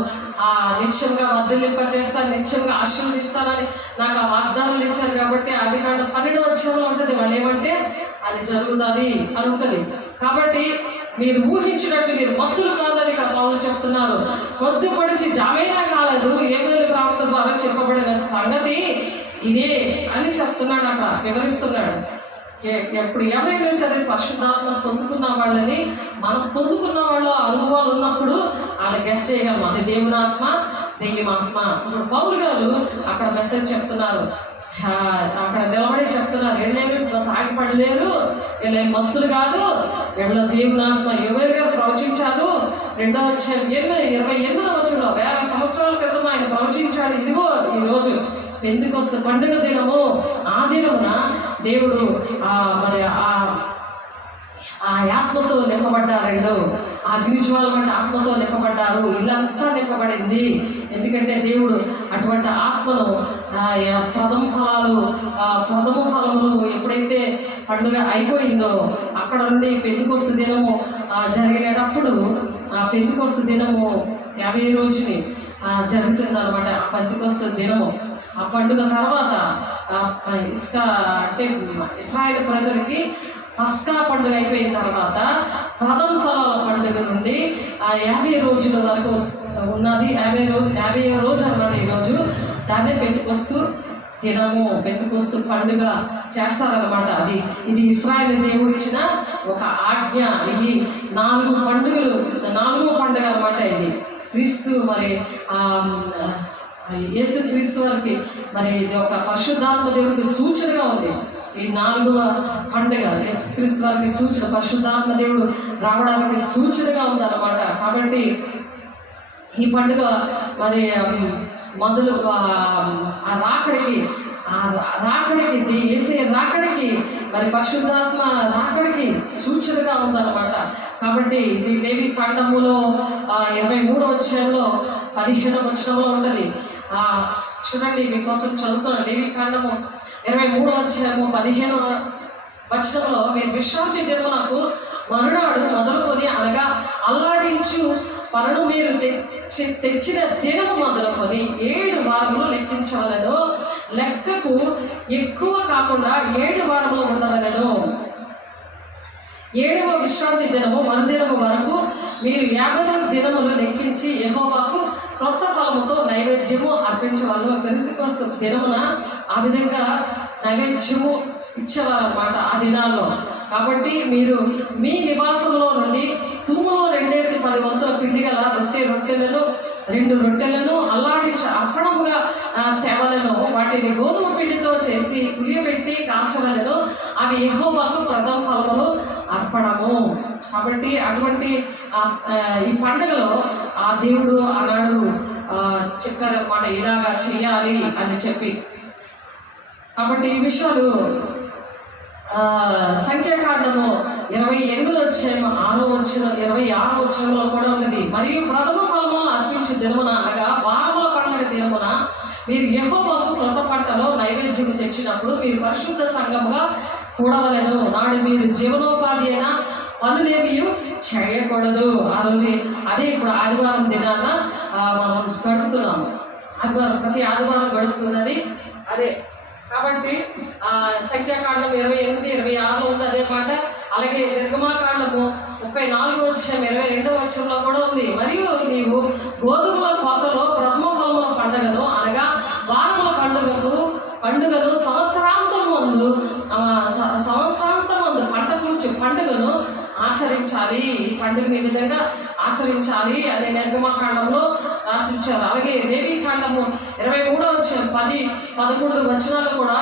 నిత్యంగా వర్ధలింప చేస్తాను, నిత్యంగా ఆశీర్వదిస్తానని నాకు ఆ వాగ్దానాలు ఇచ్చారు. కాబట్టి ఆదికాండం 12వ అధ్యాయంలో ఉంటుంది, వాళ్ళు ఏమంటే అది జరుగుతుంది అని ఉంటుంది. కాబట్టి మీరు ఊహించినట్టు మీరు మత్తులు కాదని ఇక్కడ పౌలు చెప్తున్నారు. మొద్దు పడిచి జామైనా కాలేదు, ఏమేలు ప్రాప్త ద్వారా చెప్పబడిన సంగతి ఇదే అని చెప్తున్నాడు, అక్కడ వివరిస్తున్నాడు. ఎప్పుడు ఎవరైనా సరే పరిశుద్ధాత్మ పొందుకున్న వాళ్ళని మనం పొందుకున్న వాళ్ళు అనుభవాలు ఉన్నప్పుడు వాళ్ళ గెస్ చేయగలం అది దేవుని ఆత్మ, దెయ్యమాత్మ. ఇప్పుడు పౌలు గారు అక్కడ మెసేజ్ చెప్తున్నారు, అక్కడ నిలబడి చెప్తున్నారు, వీళ్ళేమి తాగి పడలేరు, వీళ్ళేమి మత్తులు కాదు, వీళ్ళ దేవుని ఆత్మ ఎవరి గారు ప్రవచించారు. 2వ అధ్యాయం 28వ వచనంలో 1000 సంవత్సరాల క్రితం ఆయన ప్రవచించాడు. ఇదిగో ఈరోజు పెంతెకొస్తు పండుగ దినము, ఆ దినమున దేవుడు మరి ఆ ఆత్మతో నింపబడ్డారు. ఆ అగ్నిజ్వాల వంటి ఆత్మతో నింపబడ్డారు. ఇల్లంతా నింపబడింది. ఎందుకంటే దేవుడు అటువంటి ఆత్మను ప్రథమ ఫలములు ఎప్పుడైతే పండుగ అయిపోయిందో అక్కడ నుండి పెంతెకొస్తు దినము జరిగేటప్పుడు పెంతెకొస్తు దినము 50 రోజుని జరుగుతుంది అనమాట. పెంతెకొస్తు దినము ఆ పండుగ తర్వాత అంటే ఇశ్రాయేలు ప్రజలకి పస్కా పండుగ అయిపోయిన తర్వాత ప్రథమ ఫలాల పండుగ నుండి 50 రోజుల వరకు ఉన్నది. 50వ రోజు అన్నమాట ఈరోజు. దాన్నే పెంతెకొస్తు దినము, పెంతెకొస్తు పండుగ చేస్తారనమాట. ఇది ఇశ్రాయేలు దేవుడు ఇచ్చిన ఒక ఆజ్ఞ. ఇది 4 పండుగలు, 4వ పండుగ అనమాట. ఇది క్రీస్తు మరి యేసు క్రీస్తు వారికి మరి ఇది ఒక పరిశుద్ధాత్మ దేవుడికి సూచనగా ఉంది. ఈ 4వ పండుగ యేసు క్రీస్తు వారికి సూచన, పరిశుద్ధాత్మ దేవుడు రావడానికి సూచనగా ఉందన్నమాట. కాబట్టి ఈ పండుగ మరి మొదలు రాకడికి యేసయ్య రాకడికి మరి పరిశుద్ధాత్మ రాకడికి సూచనగా ఉందన్నమాట. కాబట్టి ఇది లేవి కాండములో 23వ అధ్యాయంలో 15వ వచనంలో ఉన్నది. చూడండి, మీకోసం చదువుతున్నాను. లేవి కాండము 23వ అధ్యాయము 15వ వచనంలో, మీరు విశ్రాంతి దినమునకు మరునాడు మొదలుకొని అనగా అల్లాడించు పనులు మీరు తెచ్చిన దినము మొదలుకొని 7 వారములు లెక్కించవలను. లెక్కకు ఎక్కువ కాకుండా 7 వారములు ఉండవలను. 7వ విశ్రాంతి దినము మరుదినము వరకు మీరు 50 దినములు లెక్కించి యెహోవాకు క్రొత్త ఫలముతో నైవేద్యము అర్పించవలను. పెంతెకొస్తు దినమున ఆ విధంగా నైవేద్యము ఇచ్చేవారన్నమాట ఆ దినాల్లో. కాబట్టి మీరు మీ నివాసంలో నుండి తుమ్ములో 2 వంతుల పిండి గల రొట్టెలను 2 రొట్టెలను అల్లాడించి అర్పణముగా తేవలను. వాటిని గోధుమ పిండితో చేసి పులియబెట్టి కాల్చవలను. అవి యెహోవాకు ప్రథమ ఫలములు అర్పణము. కాబట్టి అటువంటి ఈ పండుగలో ఆ దేవుడు ఆనాడు చెప్పారన్నమాట, ఇలాగా చేయాలి అని చెప్పి. కాబట్టి ఈ విషయాలు సంఖ్యాకాండము 28వ అధ్యాయం 26వ వచనంలో కూడా ఉన్నది. మరియు ప్రథమ ఫలములను అర్పించే దినమున అనగా వారముల పండుగ దినమున మీరు యెహోవాకు క్రొత్త పంటలో నైవేద్యం తెచ్చినప్పుడు మీరు పరిశుద్ధ సంఘముగా కూడవలెను. నాడు మీరు జీవనోపాధి అయిన పనులేమీ చేయకూడదు. ఆ రోజు అదే ఇప్పుడు ఆదివారం దినాన మనం గడుపుతున్నాము. ప్రతి ఆదివారం గడుపుతున్నది అదే. కాబట్టి సంఖ్యాకాండం 28, 26లో ఉంది అదే మాట. అలాగే నిర్గమాకాండము 34వ అధ్యాయం 22వ వచనంలో కూడా ఉంది. మరియు నీవు గోధుమల కోతలో ప్రథమ ఫలముల పండుగను అనగా వారముల పండుగను సంవత్సరాంతం మందు పంట కూర్చు పండుగను ఆచరించాలి. ఈ పండుగని ఈ విధంగా ఆచరించాలి అనే నిర్గమాకాండంలో రాసి ఇచ్చారు. అలాగే లేవి కాండము 23వ అధ్యాయం 10, 11 వచనాలు కూడా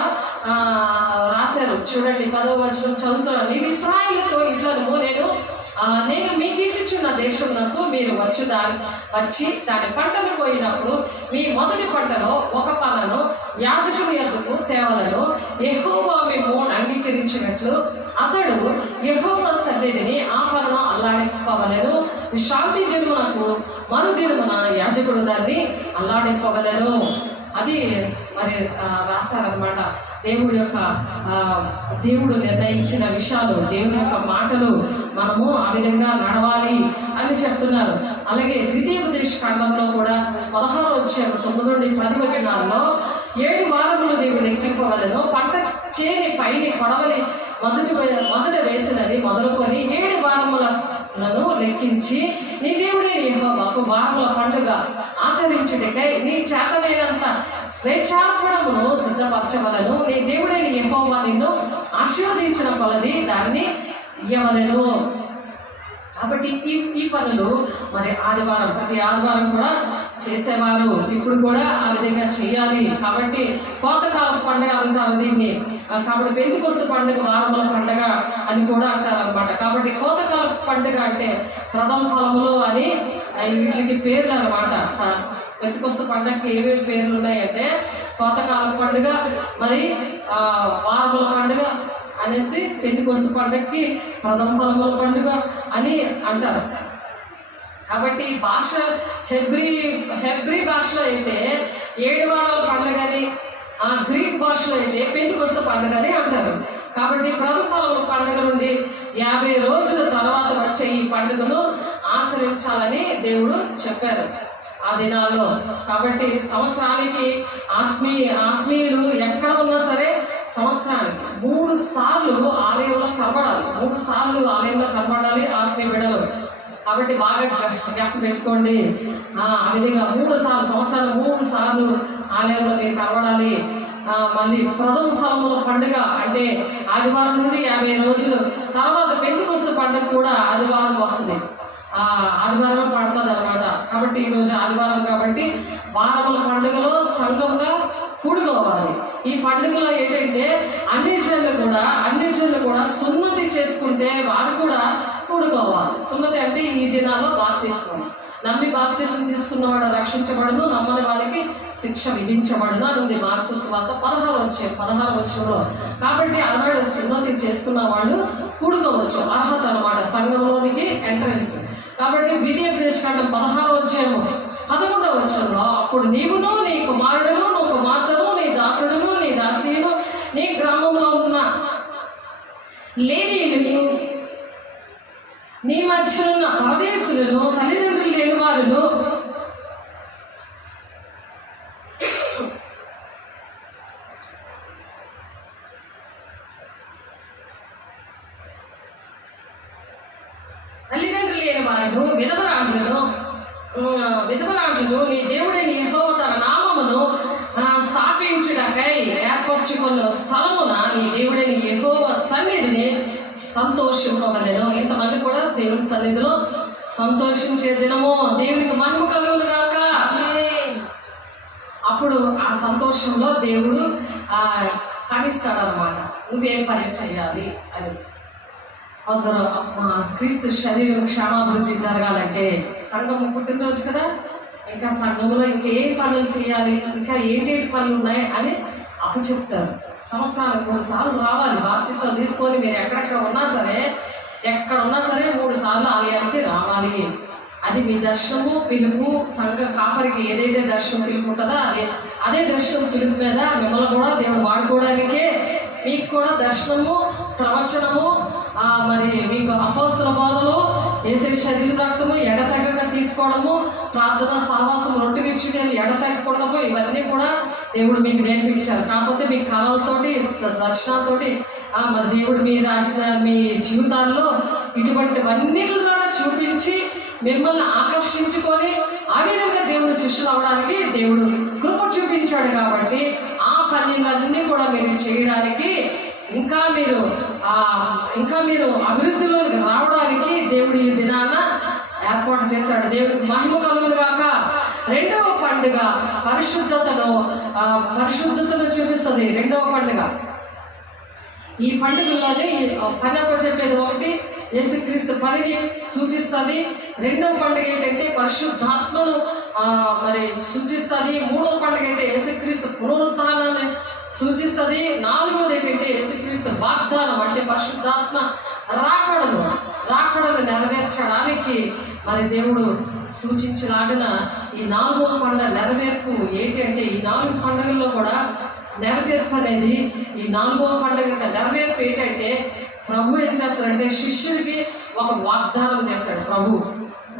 రాశారు. చూడండి, 10వ వచనం చదువుతున్నాను. నీవు ఇశ్రాయేలుతో ఇట్లను నేను నేను మీకు ఇచ్చుచున్న దేశమునకు మీరు వచ్చి దాని పంటను కోయినప్పుడు మీ మొదటి పంటలో ఒక పనను యాజకుని యొద్దకు తేవలను. యెహోవా మేము అంగీకరించినట్లు అతడు యెహోవా సన్నిధిని ఆ పనను అల్లాడింపవలెను. విశ్రాంతి దినమునకు మరు దినమున యాజకుడు దాన్ని అల్లాడింపవలెను. అది మరి రాశారనమాట. దేవుడు నిర్ణయించిన విషయాలు, దేవుని యొక్క మాటలు మనము ఆ విధంగా నడవాలి అని చెప్తున్నారు. అలాగే ద్వితీయోపదేశ కాండంలో కూడా 16వ అధ్యాయం 9-10 వచనాల్లో 7 వారములు నీవు లెక్కింపవలెను. పంట చేని పైని కొడవలి మొదట వేసినది మొదలుకొని 7 వారములను లెక్కించి నీ దేవుడే యెహోవాకు వారముల పండుగ ఆచరించుటకై నీ చేతనైనంత స్వేచ్ఛార్పణమును సిద్ధపరచవలను. నీ దేవుడైన యెహోవా నిన్ను ఆశీర్వదించిన కొలది దాన్ని ఇయ్యవలెను. కాబట్టి ఈ పనులు మరి ప్రతి ఆదివారం కూడా చేసేవారు. ఇప్పుడు కూడా ఆ విధంగా చేయాలి. కాబట్టి కోతకాలం పండుగ అంటారు దీన్ని. కాబట్టి పెంతెకొస్తు పండుగ వారముల పండుగ అని కూడా అంటారు అనమాట. కాబట్టి కోతకాలం పండుగ అంటే ప్రథమ ఫలములు అని వీటికి పేర్లు అనమాట. పెంతెకొస్తు పండుగకి ఏమేమి పేర్లు ఉన్నాయంటే కోతకాలం పండుగ, మరి వారముల పండుగ అనేసి, పెంతెకొస్తు పండుగకి ప్రథమ ఫలముల పండుగ అని అంటారు. కాబట్టి భాష హెబ్రీ భాషలో అయితే 7 వారాల పండుగని, గ్రీక్ భాషలో అయితే పెంతెకొస్తు పండుగని అంటారు. కాబట్టి ప్రథమ ఫలముల పండుగ నుండి 50 రోజుల తర్వాత వచ్చే ఈ పండుగను ఆచరించాలని దేవుడు చెప్పారు ఆ దినాల్లో. కాబట్టి సంవత్సరానికి ఆత్మీయులు ఎక్కడ ఉన్నా సరే సంవత్సరానికి 3 సార్లు ఆలయంలో కనబడాలి. 3 సార్లు ఆలయంలో కనబడాలి ఆత్మీయ బిడ్డలు. కాబట్టి బాగా జ్ఞాపకం పెట్టుకోండి. ఆ విధంగా 3 సార్లు, సంవత్సరాలు 3 సార్లు ఆలయంలో మీరు కనబడాలి. మళ్ళీ ప్రథమ ఫలముల పండుగ అంటే ఆదివారం నుండి 50 రోజులు తర్వాత పెంతెకొస్తు పండుగ కూడా ఆదివారం వస్తుంది. ఆదివారం పడుతుంది అనమాట. కాబట్టి ఈరోజు ఆదివారం కాబట్టి వారముల పండుగలో సంఘంగా కూడుకోవాలి. ఈ పండుగలో ఏంటంటే అన్ని జనులు కూడా సున్నతి చేసుకుంటే వారు కూడా కూడుకోవాలి. సున్నతి అంటే ఈ దినాల్లో బాప్తిస్మం. నమ్మి బాప్తిస్మం తీసుకున్నవాడు రక్షించబడను, నమ్మని వారికి శిక్ష విధించబడను అని ఉంది మార్కు సువార్త 16వ వచనంలో. కాబట్టి ఆనాడు సున్నతి చేసుకున్న వాళ్ళు కూడుకోవచ్చు, అర్హత అనమాట, సంఘంలోనికి ఎంట్రన్స్. కాబట్టి ద్వితీయోపదేశ కాండం 16వ అధ్యాయం 11వ వచనంలో అప్పుడు నీవును నీ కుమారుడును నువ్వు కుమార్తెను నీ దాసుడును నీ దాసీయును నీ గ్రామంలో ఉన్న లేవీయులను నీ మధ్యనున్న పరదేశులను తల్లిదండ్రులు లేని వారును విధవరాండ్లను నీ దేవుడైన యెహోవా తన నామమును స్థాపించుటకై ఏర్పరచుకున్న స్థలమున నీ దేవుడైన యెహోవా సన్నిధిని సంతోషింపవలెను. ఇంతమంది కూడా దేవుని సన్నిధిలో సంతోషించే దినము. దేవునికి మహిమ కలుగును గాక. అప్పుడు ఆ సంతోషంలో దేవుడు కనిస్తాడనమాట. నువ్వేం పని చేయాలి అని. కొందరు క్రీస్తు శరీరం క్షేమాభివృద్ధి జరగాలంటే సంఘం పుట్టినరోజు కదా, ఇంకా సంఘంలో ఇంకేం పనులు చేయాలి, ఇంకా ఏంటి పనులు ఉన్నాయి అని అప్పచెప్తారు. సంవత్సరానికి 3 సార్లు రావాలి. బాప్తిసం తీసుకొని మీరు ఎక్కడెక్కడ ఉన్నా సరే 3 సార్లు ఆలయానికి రావాలి. అది మీ దర్శనము పిలుపు. సంఘ కాపరికి ఏదైతే దర్శనం పిలుపు ఉంటుందో అదే దర్శనం పిలుపు మీద మిమ్మల్ని కూడా దేవుడు వాడుకోవడానికే. మీకు కూడా దర్శనము, ప్రవచనము, మరి మీకు అపోస్తల బోధలు, యేసు శరీర రక్తము ఎడతెగక తీసుకోవడము, ప్రార్థన, సహవాసం, రొట్టె విచ్చుడు ఎడతెగకుండము, ఇవన్నీ కూడా దేవుడు మీకు నేర్పించారు. కాకపోతే మీ కళలతోటి, దర్శనాలతోటి మరి దేవుడు మీ జీవితాల్లో ఇటువంటివన్నిటి ద్వారా చూపించి మిమ్మల్ని ఆకర్షించుకొని ఆ విధంగా దేవుడు శిష్యులు అవడానికి దేవుడు కృప చూపించాడు. కాబట్టి ఆ పనులన్నీ కూడా మీరు చేయడానికి ఇంకా మీరు అభివృద్ధిలోకి రావడానికి దేవుడు ఈ దినాన ఏర్పాటు చేశాడు. దేవుడికి మహిమ కలుగును గాక. 2వ పండుగ పరిశుద్ధతను చూపిస్తుంది. 2వ పండుగ ఈ పండుగల్లోనే పనప్ప చెప్పేది ఒకటి, యేసుక్రీస్తు పనిని సూచిస్తుంది. రెండవ పండుగ ఏంటంటే పరిశుద్ధాత్మను మరి సూచిస్తుంది. మూడవ పండుగ అంటే యేసుక్రీస్తు పునరుత్థానాన్ని సూచిస్తుంది. నాలుగవది ఏంటంటే యేసుక్రీస్తు వాగ్దానం, అంటే పరిశుద్ధాత్మ రాకడను నెరవేర్చడానికి మరి దేవుడు సూచించలాగిన ఈ 4వ పండుగ నెరవేర్పు ఏంటి అంటే, ఈ 4 పండుగల్లో కూడా నెరవేర్పు అనేది, ఈ 4వ పండుగ నెరవేర్పు ఏంటంటే, ప్రభు ఏం చేస్తాడంటే శిష్యుడికి ఒక వాగ్దానం చేశాడు.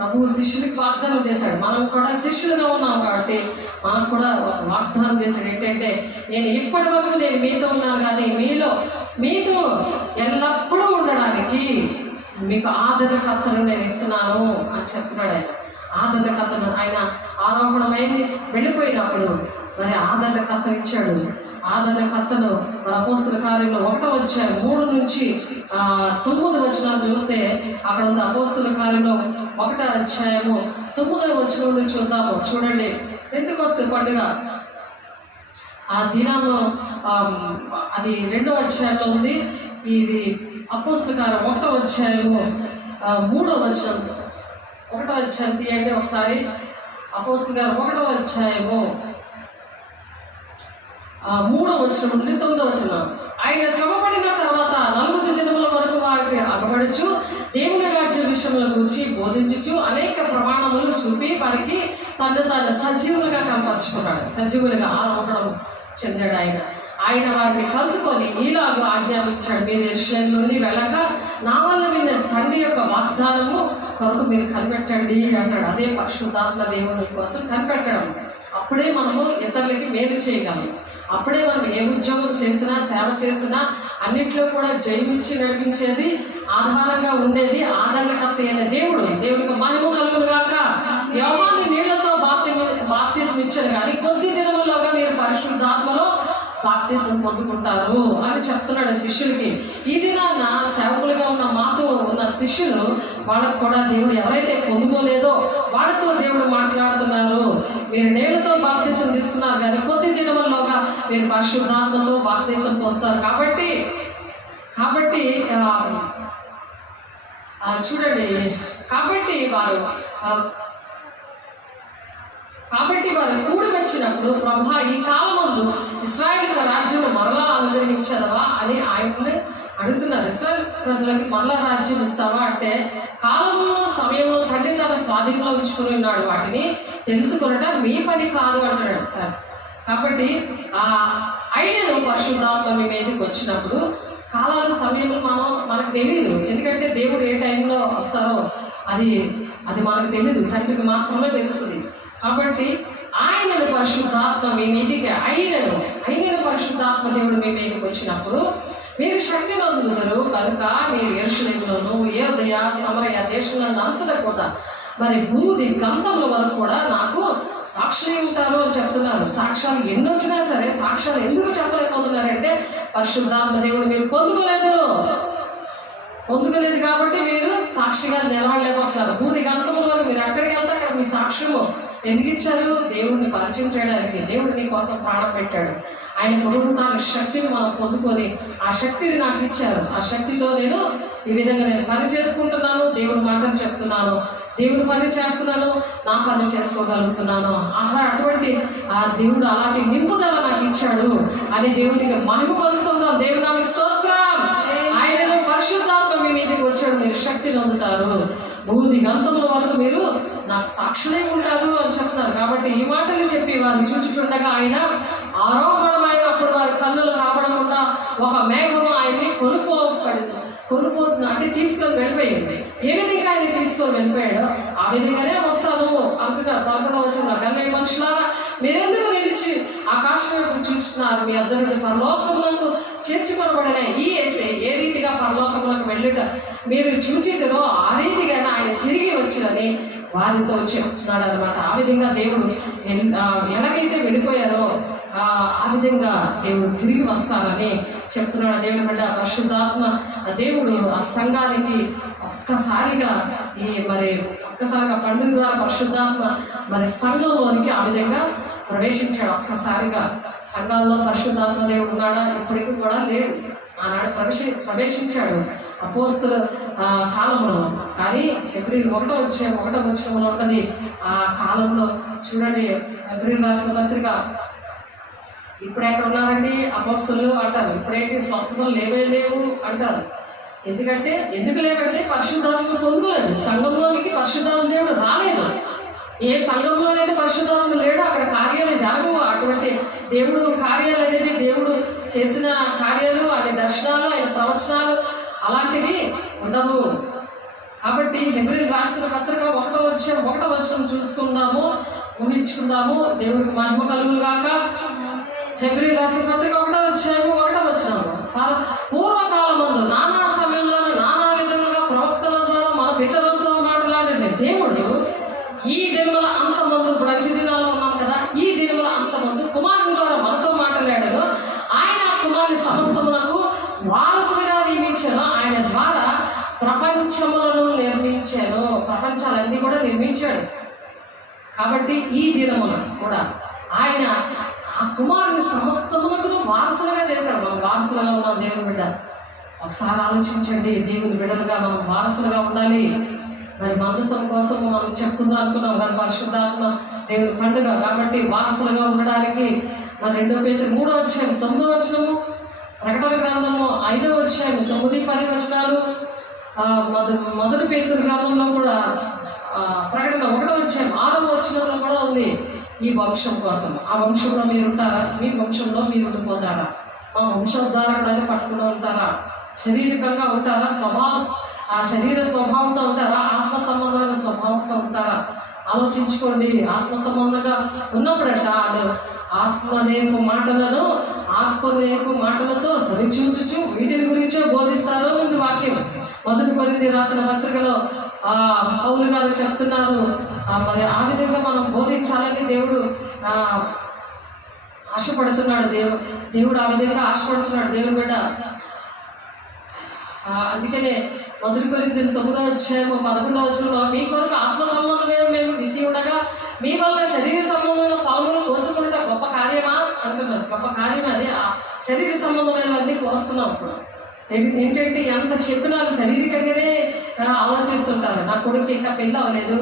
ప్రభు శిష్యుడికి వాగ్దానం చేశాడు. మనం కూడా శిష్యులుగా ఉన్నాం కాబట్టి మనకు కూడా వాగ్దానం చేశాడు. ఏంటంటే, నేను ఇప్పటి వరకు నేను మీతో ఉన్నాను, కానీ మీతో ఎల్లప్పుడూ ఉండడానికి మీకు ఆదరణకర్తను నేను ఇస్తున్నాను అని చెప్తున్నాడు ఆయన. ఆదరణకర్తను ఆయన ఆరోహణమైంది వెళ్ళిపోయినప్పుడు మరి ఆదరణకర్తను ఇచ్చాడు. ఆదరణకర్తను అపోస్తల కార్యంలో 1వ అధ్యాయం 3 నుంచి 9 వచనాలు చూస్తే అక్కడ ఉంది. అపోస్తల కార్యంలో 1వ అధ్యాయము 9వ వచనం నుంచి చూద్దాము. చూడండి, పెంతెకొస్తు పండుగ ఆ దినాల్లో అది 2వ అధ్యాయంలో ఉంది. ఇది అపోస్తల కార్యం 1వ అధ్యాయము 3వ వచనం. 1వ అధ్యాయం తీయండి ఒకసారి. అపోస్తల కార్యం 1వ అధ్యాయము 3వ వచనం నుండి 9వ వచనం. ఆయన శ్రమపడిన తర్వాత 40 దినముల వరకు వారికి అగబడుచు దేవుని రాజ్య విషయంలో గురించి బోధించుచు అనేక ప్రమాణములు చూపి వారికి తాను సజీవులుగా కనపరుచుకున్నాడు. సజీవులుగా ఆరోహణం చెందాడు ఆయన వారిని కలుసుకొని ఈలాగా ఆజ్ఞాపించాడు, మీరు యెరూషలేము నుండి వెళ్ళక నా వల్ల విన్న తండ్రి యొక్క వాగ్దానము కొరకు మీరు కనిపెట్టండి అన్నాడు. అదే పరిశుద్ధాత్మ దేవుని కోసం కనిపెట్టడం. అప్పుడే మనము ఇతరులకి మేలు చేయగలం. అప్పుడే మనం ఏ ఉద్యోగం చేసినా, సేవ చేసినా అన్నిట్లో కూడా జయమిచ్చి నడిపించేది, ఆధారంగా ఉండేది ఆదరణకర్త అయిన దేవునికి మహిమ కలుగును గాక. యోహాను నీళ్లతో బాప్తిస్మం ఇచ్చారు, కానీ కొద్ది దినముల్లోగా మీరు పరిశుద్ధాత్మలో బాప్తిస్మం పొందుకుంటారు అని చెప్తున్నాడు శిష్యులకి. ఈ దినాన సేవకులుగా ఉన్న మాతో ఉన్న శిష్యులు వాళ్ళకు కూడా దేవుడు ఎవరైతే పొందుకోలేదో వాళ్ళతో దేవుడు మాట్లాడుతున్నారు. మీరు నీళ్లతో బాప్తిస్మం తీసుకున్నారు, కానీ కొద్ది దినముల్లోగా మీరు పరిశుద్ధాత్మతో బాప్తిస్మం పొందుతారు. కాబట్టి చూడండి, కాబట్టి వారు కూడి వచ్చినప్పుడు, ప్రభా ఈ కాలమందు ఇశ్రాయేలు రాజ్యం మరలా అనుగ్రహించదవా అని ఆయన్ని అడుగుతున్నారు. ఇశ్రాయేల్ ప్రజలకి మరలా రాజ్యం ఇస్తావా అంటే, కాలంలో సమయంలో తండ్రి తన స్వాధీనంలో ఉంచుకుని ఉన్నాడు, వాటిని తెలుసుకొనట మీ పని కాదు అంటాడు. కాబట్టి ఆయనను పరిశుద్ధాత్మ మీ మీదకి వచ్చినప్పుడు కాలాల సమయంలో మనకు తెలియదు. ఎందుకంటే దేవుడు ఏ టైంలో వస్తారో అది మనకు తెలియదు, తండ్రికి మాత్రమే తెలుస్తుంది. కాబట్టి ఆయనను పరిశుద్ధాత్మ మీ మీదికి ఆయనను పరిశుద్ధాత్మ దేవుడు మీ మీదకి వచ్చినప్పుడు మీరు శక్తి పొందుతారు. కనుక మీరు యెరూషలేములోను యూదయ సమరయ దేశంలో అంతటా కూడా మరి భూది గంతముల వరకు కూడా నాకు సాక్షి ఉంటారు అని చెప్తున్నారు. సాక్ష్యాలు ఎన్ని వచ్చినా సరే సాక్ష్యాలు ఎందుకు చెప్పలేకపోతున్నారంటే, పరిశుద్ధాత్మ దేవుడు మీరు పొందుకోలేదు కాబట్టి మీరు సాక్షిగా నిలబడలేకపోతున్నారు. భూది గంతముల వరకు మీరు ఎక్కడికి వెళ్తే అక్కడ మీ సాక్ష్యము ఎందుకు ఇచ్చారు? దేవుడిని పరిచయం చేయడానికి. దేవుడు నీ కోసం ప్రాణం పెట్టాడు. ఆయన పునరుత్థాన శక్తిని మనం పొందుకొని ఆ శక్తిని నాకు ఇచ్చారు. ఆ శక్తితో నేను ఈ విధంగా నేను పని చేసుకుంటున్నాను, దేవుడి మాటలు చెప్తున్నాను, దేవుడి పని చేస్తున్నాను, నా పని చేసుకోగలుగుతున్నాను. అటువంటి ఆ దేవుడు అలాంటి నింపుదల నాకు ఇచ్చాడు అని దేవుడికి మహిమ పరుస్తున్నాం. దేవుడు నాకు స్తోత్రం. ఆయనను పరిశుద్ధాత్మ మీ మీదకి వచ్చాడు, మీరు శక్తిని పొందుతారు, భూది గంతముల వరకు మీరు నాకు సాక్షులై ఉంటారు అని చెప్తున్నారు. కాబట్టి ఈ మాటలు చెప్పి వారిని చూచుచుండగా ఆయన ఆరోహణమైనప్పుడు వారి కన్నులు కనపడకుండా ఒక మేఘము ఆయన్ని కొనుపోతుంది, అంటే తీసుకొని వెళ్ళిపోయింది. ఏ విధంగా ఆయన తీసుకొని వెళ్ళిపోయాడో ఆ విధంగానే వస్తాను అంటున్నారు. 11వ వచనంలో, గలిలయ మనుషులారా మీరెందుకు నిలిచి ఆకాశం చూస్తున్నారు? మీ అందరూ పరలోకములకు చేర్చుకొనబడిన ఈ యేసే ఏ రీతిగా పరలోకములకు వెళ్ళుట మీరు చూచిదిరో ఆ రీతిగానే ఆయన తిరిగి వచ్చినని వారితో చెప్తున్నాడు అనమాట. ఆ విధంగా దేవుడు ఎలాగైతే వెళ్ళిపోయారో ఆ విధంగా దేవుడు తిరిగి వస్తారని చెప్తున్నాడు. దేవుని బిడ్డ పరిశుద్ధాత్మ దేవుడు ఆ సంఘానికి ఒక్కసారిగా పండుగ పరిశుద్ధాత్మ మరి సంఘంలోనికి ఆ విధంగా ప్రవేశించాడు. ఒక్కసారిగా సంఘాల్లో పరిశుద్ధాత్మ దేవుడు ఉన్నాడా? ఇప్పటికీ కూడా లేడు. ఆనాడు ప్రవేశించాడు. అపోస్తల కాలంలో. కానీ ఏప్రిల్ 1వ వచనంలో ఉన్నది. ఆ కాలంలో చూడండి, ఏప్రిల్ రాసిన పత్రిక, ఇప్పుడు ఎక్కడ ఉన్నారండి అపోస్తలులు అంటారు. ఇప్పుడేంటి స్వస్థతలు లేవు అంటారు. ఎందుకు లేవంటే పరిశుద్ధాత్మ పొందుకోలేదు. సంఘంలోనికి పరిశుద్ధాత్మ దేవుడు రాలేదు. ఏ సంఘంలో అయితే పరిశుద్ధాత్మ లేడు అక్కడ కార్యాలు జరగవు. అటువంటి దేవుడు కార్యాలు అనేది, దేవుడు చేసిన కార్యాలు, ఆయన దర్శనాలు, ఆయన ప్రవచనాలు అలాంటివి ఉండవు. కాబట్టి ఏప్రిల్ రాసిన పత్రిక 1వ వచనం చూసుకుందాము, ముగించుకుందాము. దేవుడికి మహిమ కలుగును గాక. ఏప్రిల్ రాసిన పత్రిక 1వ వచనం, పూర్వకాలమందు నానా సమయంలోనూ నానా విధములుగా ప్రవక్తల ద్వారా మన పితరులతో మాట్లాడిన దేవుడు ఈ దినముల అంతమందు, ఇప్పుడు 5 దినాల్లో ఉన్నాం కదా, ఈ దినముల అంతమందు కుమారుని ద్వారా మనతో మాట్లాడాడు. ఆయన కుమారుని సమస్తమునకు వారసులుగా నియమించాను. ఆయన ద్వారా ప్రపంచములను నిర్మించాను. ప్రపంచాలన్నీ కూడా నిర్మించాడు. కాబట్టి ఈ దినమున కూడా ఆయన ఆ కుమారుని సమస్తమునకు వారసులుగా చేశాడు. మనం వారసులుగా ఉన్నాం దేవుని బిడ్డ. ఒకసారి ఆలోచించండి, దేవుని బిడ్డలుగా మనం వారసులుగా ఉండాలి. మరి మందసం కోసం మనం చెప్పుకుందాం అనుకున్నాం కానీ పరిశుద్ధాత్మ దేవుని పండుగ కాబట్టి వారసులుగా ఉండడానికి మరి 2 పేతురు 3వ అధ్యాయం 9వ వచనము, ప్రకటన గ్రంథము 5వ అధ్యాయం 9, 10 వచనాలు, మొదటి పేతురు గ్రంథంలో కూడా ప్రకటన 1వ అధ్యాయం 6వ వచనంలో కూడా ఉంది ఈ వంశం కోసం. ఆ వంశంలో మీరు ఉంటారా? మీ వంశంలో మీరు ఉండిపోతారా? మా వంశోద్ధారణని పట్టుకుని ఉంటారా? శారీరకంగా ఉంటారా? ఆ శరీర స్వభావంతో ఉంటారా? ఆత్మ సంబంధమైన స్వభావంతో ఉంటారా? ఆలోచించుకోండి. ఆత్మ సంబంధంగా ఉన్నప్పుడంట ఆత్మ నేర్పు మాటలతో సరిచూచుచు వీటిని గురించే బోధిస్తారు ఉంది వాక్యం. 1 కొరింథీ రాసిన పత్రికలో పౌలు గారు చెప్తున్నారు. మరి ఆ విధంగా మనం బోధించాలని దేవుడు ఆశపడుతున్నాడు. దేవుడు ఆ విధంగా ఆశపడుతున్నాడు దేవుని బిడ్డ. అందుకనే 1 కొరింథీ 9వ అధ్యాయం 11వ వచనంలో, మీ కొరకు ఆత్మ సంబంధమైన మేము విధి ఉండగా మీ వల్ల శరీర సంబంధమైన ఫలములు కోసుకునే గొప్ప కార్యమా అంటున్నారు. గొప్ప కార్యమా అది. శరీర సంబంధమైనవన్నీ కోస్తున్నాం. ఇప్పుడు ఏంటంటే ఎంత చెప్పినా శారీరకంగానే ఆలోచిస్తుంటారు. నా కొడుకు ఇంకా పెళ్ళి అవ్వలేదు,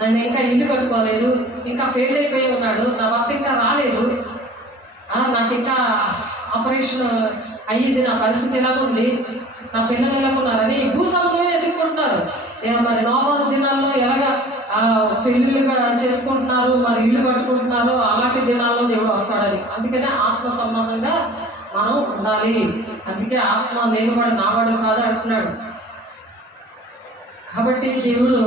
నన్ను ఇంకా ఇల్లు కట్టుకోలేదు, ఇంకా పెళ్ళి అయిపోయి ఉన్నాడు, నా భర్త ఇంకా రాలేదు, నాకు ఇంకా ఆపరేషన్ అయ్యింది, నా పరిస్థితి ఎలాగుంది, నా పిల్లలు ఎలాగున్నారని భూసంబంధమే ఎదుర్కొంటున్నారు. మరి నోబాల దినాల్లో ఎలాగ పెళ్ళిళ్ళుగా చేసుకుంటున్నారు, మరి ఇల్లు కట్టుకుంటున్నారు, అలాంటి దినాల్లో దేవుడు వస్తాడని. అందుకనే ఆత్మ సంబంధంగా మనం ఉండాలి. అందుకే ఆత్మ నేనువాడు నావాడు కాదు అంటున్నాడు. కాబట్టి దేవుడు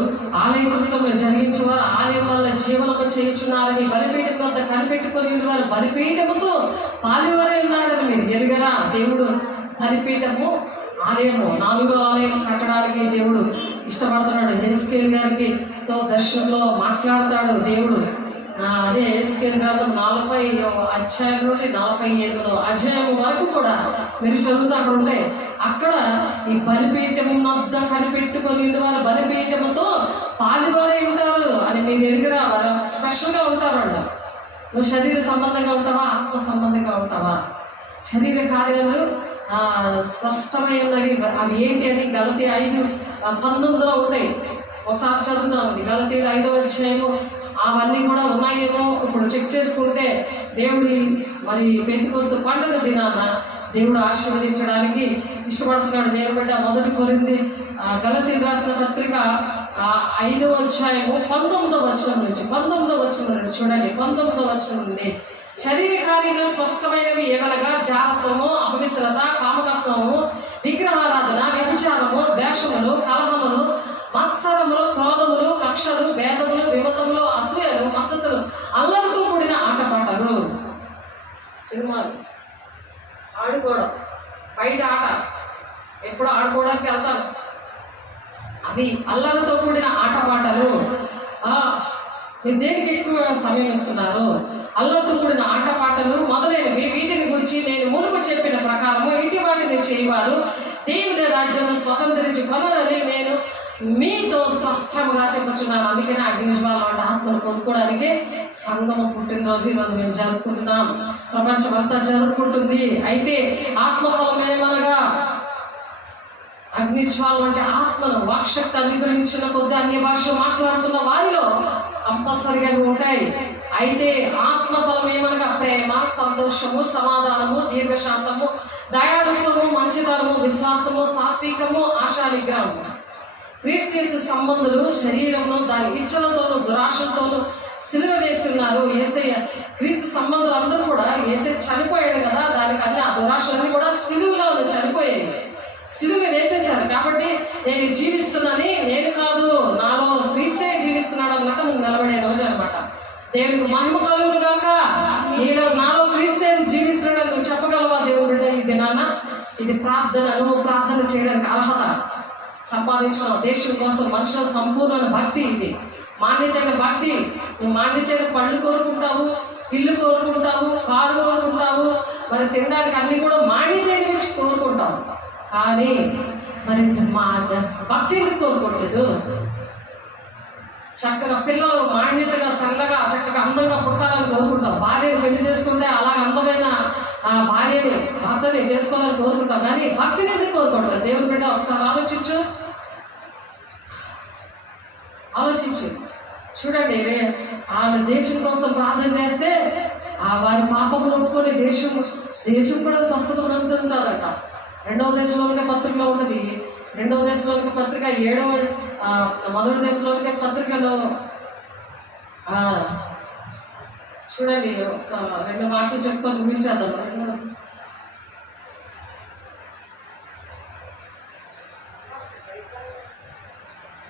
ఆలయ కృత్యములు జరిగించేవారు ఆలయం వల్ల జీవనము చేయించున్నారని బలిపీఠం వద్ద కనిపెట్టుకొని వారు బలిపీఠముతో పాలివారే ఉన్నారని మీరు ఎరుగరా? దేవుడు బలిపీఠము, ఆలయము, 4వ ఆలయం కట్టడానికి దేవుడు ఇష్టపడుతున్నాడు. హెస్కేల్ గారికి తో దర్శనంలో మాట్లాడతాడు దేవుడు. అదే హెస్కేల్ గ్రంథం 40వ అధ్యాయం నుండి 45వ అధ్యాయం వరకు కూడా మీరు చదువుతూ అక్కడ ఉంటాయి. అక్కడ ఈ బలిపీఠము వద్ద కనిపెట్టుకొని వారు బలిపీఠముతో పాలువారై ఉంటారు అని మీరు ఎరుగురా. వారు స్పెషల్గా ఉంటారు అంట. నువ్వు శరీర సంబంధంగా ఉంటావా? ఆత్మ సంబంధంగా ఉంటావా? శరీర కార్యాలు స్పష్టమైనవి. అవి ఏంటి అని గలతీ 5:19 ఉంటాయి. ఒకసారి చదువుదాం. గలతీ 5వ అధ్యాయము అవన్నీ కూడా ఉన్నాయేమో ఇప్పుడు చెక్ చేసుకుంటే దేవుడి మరి పెంతెకొస్తు పండుగ దినాన దేవుడు ఆశీర్వదించడానికి ఇష్టపడుతున్నాడు. దేవుడి బిడ్డ 1 కొరింథీ గలతీయులకు రాసిన పత్రిక 5వ అధ్యాయము 19వ వచనం నుంచి చూడండి. 19వ వచనం నుండి, శరీర కార్యాలు స్పష్టమైనవి ఏమనగా జాతకము, అపవిత్రత, కామకత్వము, విగ్రహారాధన, వ్యభిచారము, ద్వేషములు, కలహములు, మత్సరములు, క్రోధములు, కక్షలు, భేదములు, విమతములు, అసూయలు, మద్దతులు, అల్లరితో కూడిన ఆటపాటలు. సినిమాలు ఆడుకోవడం, బయట ఆట ఎప్పుడు ఆడుకోవడానికి వెళ్తాను, అవి అల్లరితో కూడిన ఆటపాటలు. మీరు దేనికి ఎక్కువ సమయం ఇస్తున్నారు? అల్లరితో కూడిన ఆటపాటలు మొదలైనవి. వీటిని గురించి నేను మునుపు చెప్పిన ప్రకారము ఇంటి వాటిని చేయవారు దేవుని రాజ్యం స్వతంత్రించి కొనరని నేను మీతో స్పష్టంగా చెప్పుచున్నాను. అందుకనే అగ్నిజ్వాల వంటి ఆత్మను పొందుకోవడానికి సంఘము పుట్టినరోజు ఈరోజు మేము జరుపుకుంటున్నాం. ప్రపంచం అంతా జరుపుకుంటుంది. అయితే ఆత్మఫలం ఏమనగా అగ్నిజ్వాలం అంటే ఆత్మను వాక్శక్తి అనుగ్రహించిన కొద్ది అన్య భాషలు మాట్లాడుతున్న వారిలో కంపల్సరిగా ఉంటాయి. అయితే ఆత్మ బలం ఏమనగా ప్రేమ, సంతోషము, సమాధానము, దీర్ఘశాంతము, దయాళుత్వము, మంచితనము, విశ్వాసము, సాత్వికము, ఆశా నిగ్రహము. క్రీస్తు సంబంధులు శరీరమును దాని ఇచ్చలతోనూ దురాశలతోనూ సిలువ వేసి ఉన్నారు. యేసయ్య క్రీస్తు సంబంధులు అందరూ కూడా యేసయ్య చనిపోయాడు కదా, దానికి అన్ని ఆ దురాశలన్నీ కూడా సిలువలో చనిపోయాయి, సిలువ వేసేశారు. కాబట్టి నేను జీవిస్తున్నానని నేను కాదు, నాలో క్రీస్తే జీవిస్తున్నాడు అన్నాక నువ్వు నిలబడే రోజు అనమాట. దేవుడికి మహిమ కలుగును గాక. నేను నాలో క్రీస్తే జీవిస్తున్నాడని నువ్వు చెప్పగలవా దేవుడు? ఇది నాన్న, ఇది ప్రార్థన. నువ్వు ప్రార్థన చేయడానికి అర్హత సంపాదించుకున్న దేశం కోసం మనుషుల సంపూర్ణ భక్తి. ఇది మాన్యతైన భక్తి. నువ్వు మాన్యతైన పళ్ళు కోరుకుంటావు, ఇల్లు కోరుకుంటావు, కారు కోరుకుంటావు, మరి తినడానికి అన్ని కూడా మాన్యతైన నుంచి కోరుకుంటావు. కానీ మరి మా భక్తి ఎందుకు కోరుకోవట్లేదు? చక్కగా పిల్లలు మాన్యతగా తెల్లగా చక్కగా అందంగా పుట్టాలని కోరుకుంటాం. భార్యను పెళ్లి చేసుకుంటే అలాగ అందమైన భార్యని భర్తని చేసుకోవాలని కోరుకుంటాం. కానీ భక్తిని ఎందుకు కోరుకోవట్లేదు? దేవుని బిడ్డ ఒకసారి ఆలోచించు. చూడండి, వాళ్ళ దేశం కోసం ప్రార్థన చేస్తే వారి పాపములు ఒప్పుకొని దేశం కూడా స్వస్థత పొందుతుంటుందట. 2వ దశలోనిక పత్రికలో ఉన్నది. 2వ దశలోనిక పత్రిక 7వ, మొదటి దశలోనిక పత్రికలో చూడండి, ఒక 2 మాటలు చెప్పుకొని ముగించేద్దాం.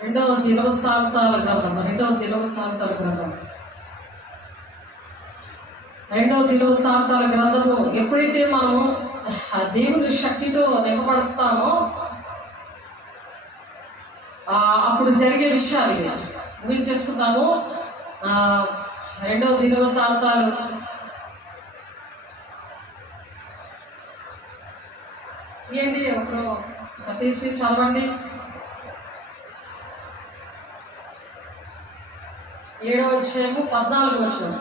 2వ దినవృత్తాంతాల గ్రంథం 2వ దినవృత్తాంతాల గ్రంథము ఎప్పుడైతే మనం దేవుని శక్తితో నింపబడతామో అప్పుడు జరిగే విషయాలు ఊహించేసుకుందాము. 2వ దినవృత్తాంతాలు ఏంటి ఒకరు తీసి చదవండి. 7వ అధ్యాయము 14వ వచనం.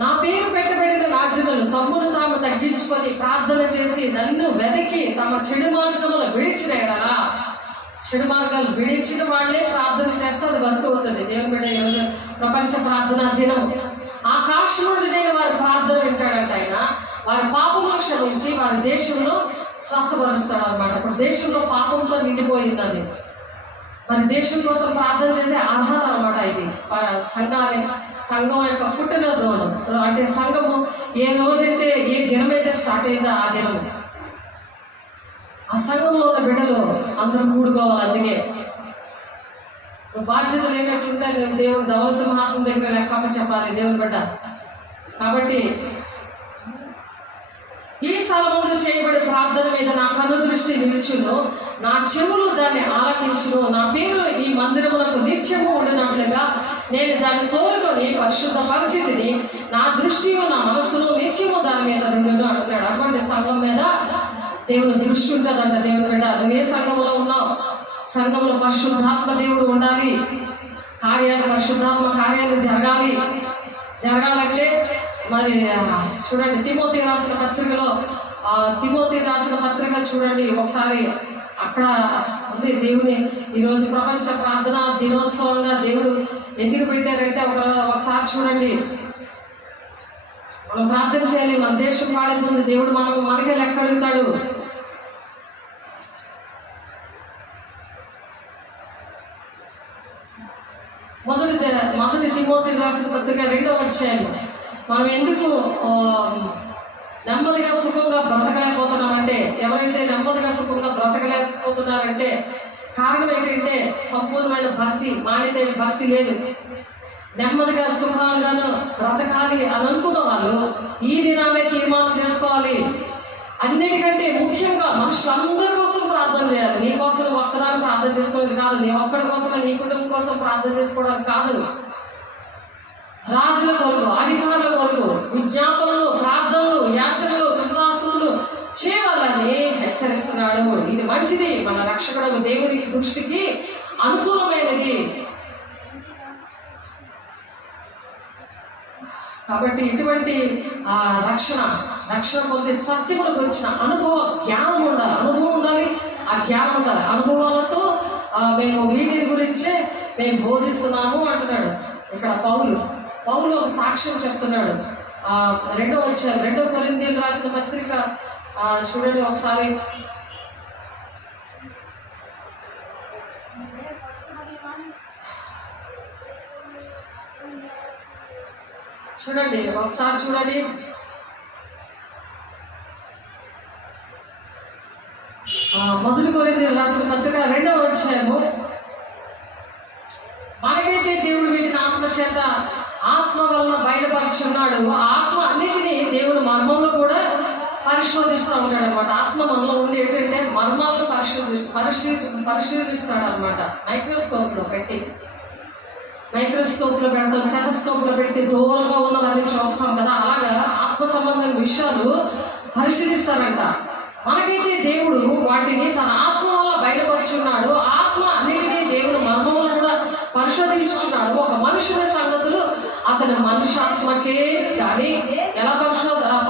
నా పేరు పెట్టబడిన రాజులను తమ్మును తాము తగ్గించుకొని ప్రార్థన చేసి నన్ను వెనక్కి తమ చెడు మార్గములు విడిచిన ఎడలా, చెడు మార్గాలు విడిచిన వాళ్ళే ప్రార్థన చేస్తే అది వర్క్ అవుతుంది. దేవుని బిడ్డ ఈరోజు ప్రపంచ ప్రార్థనా దినం. ఆకాశం నుండి నేను వారి ప్రార్థన వింటాడంట ఆయన. వారి పాపములు క్షమించి వారి దేశంలో స్వస్థపరుస్తాడు అనమాట. ఇప్పుడు దేశంలో పాపంతో నిండిపోయింది అది. మరి దేశం కోసం ప్రార్థన చేసే అర్హత అనమాట ఇది. సంఘం యొక్క పుట్టిన రోజు అంటే సంఘము ఏ రోజైతే ఏ దినమైతే స్టార్ట్ అయిందో ఆ దినము ఆ సంఘంలో ఉన్న బిడ్డలు అందరూ కూడుకోవాలి. అందుకే నువ్వు బాధ్యత లేనట్లుగా నువ్వు దేవుడు ధవల సింహాసనం దగ్గర లెక్కప్ప చెప్పాలి దేవుని బిడ్డ. కాబట్టి ఈ స్థలములో చేయబడే ప్రార్థన మీద నా కను దృష్టి నిలుచును, నా చెవులు దాన్ని ఆలకించును. నా పేరు ఈ మందిరములకు నిత్యము ఉండినట్లుగా నేను దాన్ని కోరుకొని పరిశుద్ధ పరిస్థితిని నా దృష్టి నా మనస్సును నిత్యము దాని మీద నుండి అంటాడు. అటువంటి సంఘం మీద దేవుని దృష్టి ఉంటుందంట. దేవుని బిడ్డ, నువ్వు ఏ సంఘంలో ఉన్నావు? సంఘంలో పరిశుద్ధాత్మ దేవుడు ఉండాలి. పరిశుద్ధాత్మ కార్యాలు జరగాలంటే మరి చూడండి, తిమోతి రాసిన పత్రిక చూడండి ఒకసారి. అక్కడ ఉంది దేవుని ఈరోజు ప్రపంచ ప్రార్థన దినోత్సవంగా దేవుడు ఎందుకు పెట్టారంటే ఒకసారి చూడండి. మనం ప్రార్థన చేయాలి. మన దేశం పాడైపోతుంది. దేవుడు మనకే లెక్క అడుగుతాడు. మొదటి తిమోతి రాసిన పత్రిక 2వ అధ్యాయం. మనం ఎందుకు నెమ్మదిగా సుఖంగా బ్రతకలేకపోతున్నామంటే, ఎవరైతే నెమ్మదిగా సుఖంగా బ్రతకలేకపోతున్నారంటే కారణం ఏంటంటే సంపూర్ణమైన భక్తి, మాన్యతైన భక్తి లేదు. నెమ్మదిగా సుఖంగాను బ్రతకాలి అని అనుకున్న వాళ్ళు ఈ దినాన్ని తీర్మానం చేసుకోవాలి. అన్నిటికంటే ముఖ్యంగా మనుషులందరి కోసం ప్రార్థన చేయాలి. నీ కోసం ఒక్కదాన్ని ప్రార్థన చేసుకోవడానికి కాదు, నీ ఒక్కడి కోసమే, నీ కుటుంబం కోసం ప్రార్థన చేసుకోవడానికి కాదు. రాజుల కొరకు, అధికారుల కొరకు విజ్ఞాపనలు, ప్రార్థనలు, యాచనలు, కృతజ్ఞతలు చేయాలని హెచ్చరిస్తున్నాడు. ఇది మంచిది, మన రక్షకుడు దేవుని దృష్టికి అనుకూలమైనది. కాబట్టి ఇటువంటి రక్షణ పొందే సత్యములకు వచ్చిన జ్ఞానం ఉండాలి. ఆ జ్ఞానం ఉండాలి. అనుభవాలతో మేము వీటి గురించే మేము బోధిస్తున్నాము అంటున్నాడు ఇక్కడ పౌలు ఒక సాక్ష్యం చెప్తున్నాడు. 2 కొరింథీయులకు రాసిన పత్రిక చూడండి ఒకసారి. చూడండి. మొదటి కొరింథీయులకు రాసిన పత్రిక 2వ అధ్యాయము. మనకైతే దేవుడు వీటిని ఆత్మ చేత ఆత్మ వల్ల బయలుపరుచున్నాడు. ఆత్మ అన్నిటినీ దేవుడు మర్మంలో కూడా పరిశోధిస్తూ ఉంటాడు అనమాట. ఆత్మ మనలో ఉండి ఏంటంటే మర్మాలను పరిశీలిస్తాడు అనమాట. మైక్రోస్కోప్ లో పెడతాం, సెటస్కోప్ లో పెట్టి దూరంగా ఉన్నదాన్ని చూస్తాం కదా. అలాగా ఆత్మ సంబంధమైన విషయాలు పరిశీలిస్తారంట. మనకైతే దేవుడు వాటిని తన ఆత్మ వల్ల బయలుపరుచున్నాడు. ఆత్మ అన్నిటినీ దేవుడు మర్మములు కూడా పరిశోధించుచున్నాడు. ఒక మనుషుని సంగతులు అతని మనుషాత్మకే కానీ ఎలా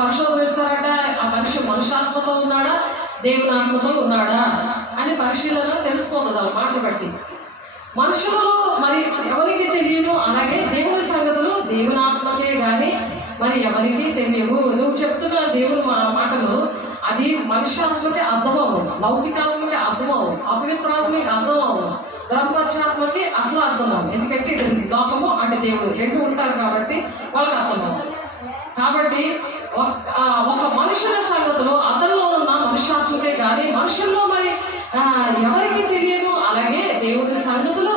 పరిశోధిస్తారంట? ఆ మనుషాత్మతో ఉన్నాడా, దేవుని ఆత్మతో ఉన్నాడా అని పరిశీలన తెలిసిపోతుంది ఆ మాటలు బట్టి. మనుషులలో మరి ఎవరికి తెలియను, అలాగే దేవుని సంగతులు దేవుని ఆత్మకే కానీ మరి ఎవరికి తెలియవు. నువ్వు చెప్తున్న దేవుని మాటలు అది మనుష్యాత్మకి అర్థమవు, లౌకికాత్మకి అర్థమవు, అపవిత్రాత్మకి అర్థమవు, బ్రహ్మచాత్మకి అసలు అర్థమవు. ఎందుకంటే ఇది లోకము అంటే దేవుడు 2 ఉంటారు కాబట్టి వాళ్ళకి అర్థమవు. కాబట్టి ఒక మనుషుల సంగతులు అతనిలో ఉన్న మనుష్యాత్మకే కానీ మనుషుల్లో మరి ఎవరికి తెలియదు, అలాగే దేవుని సంగతులు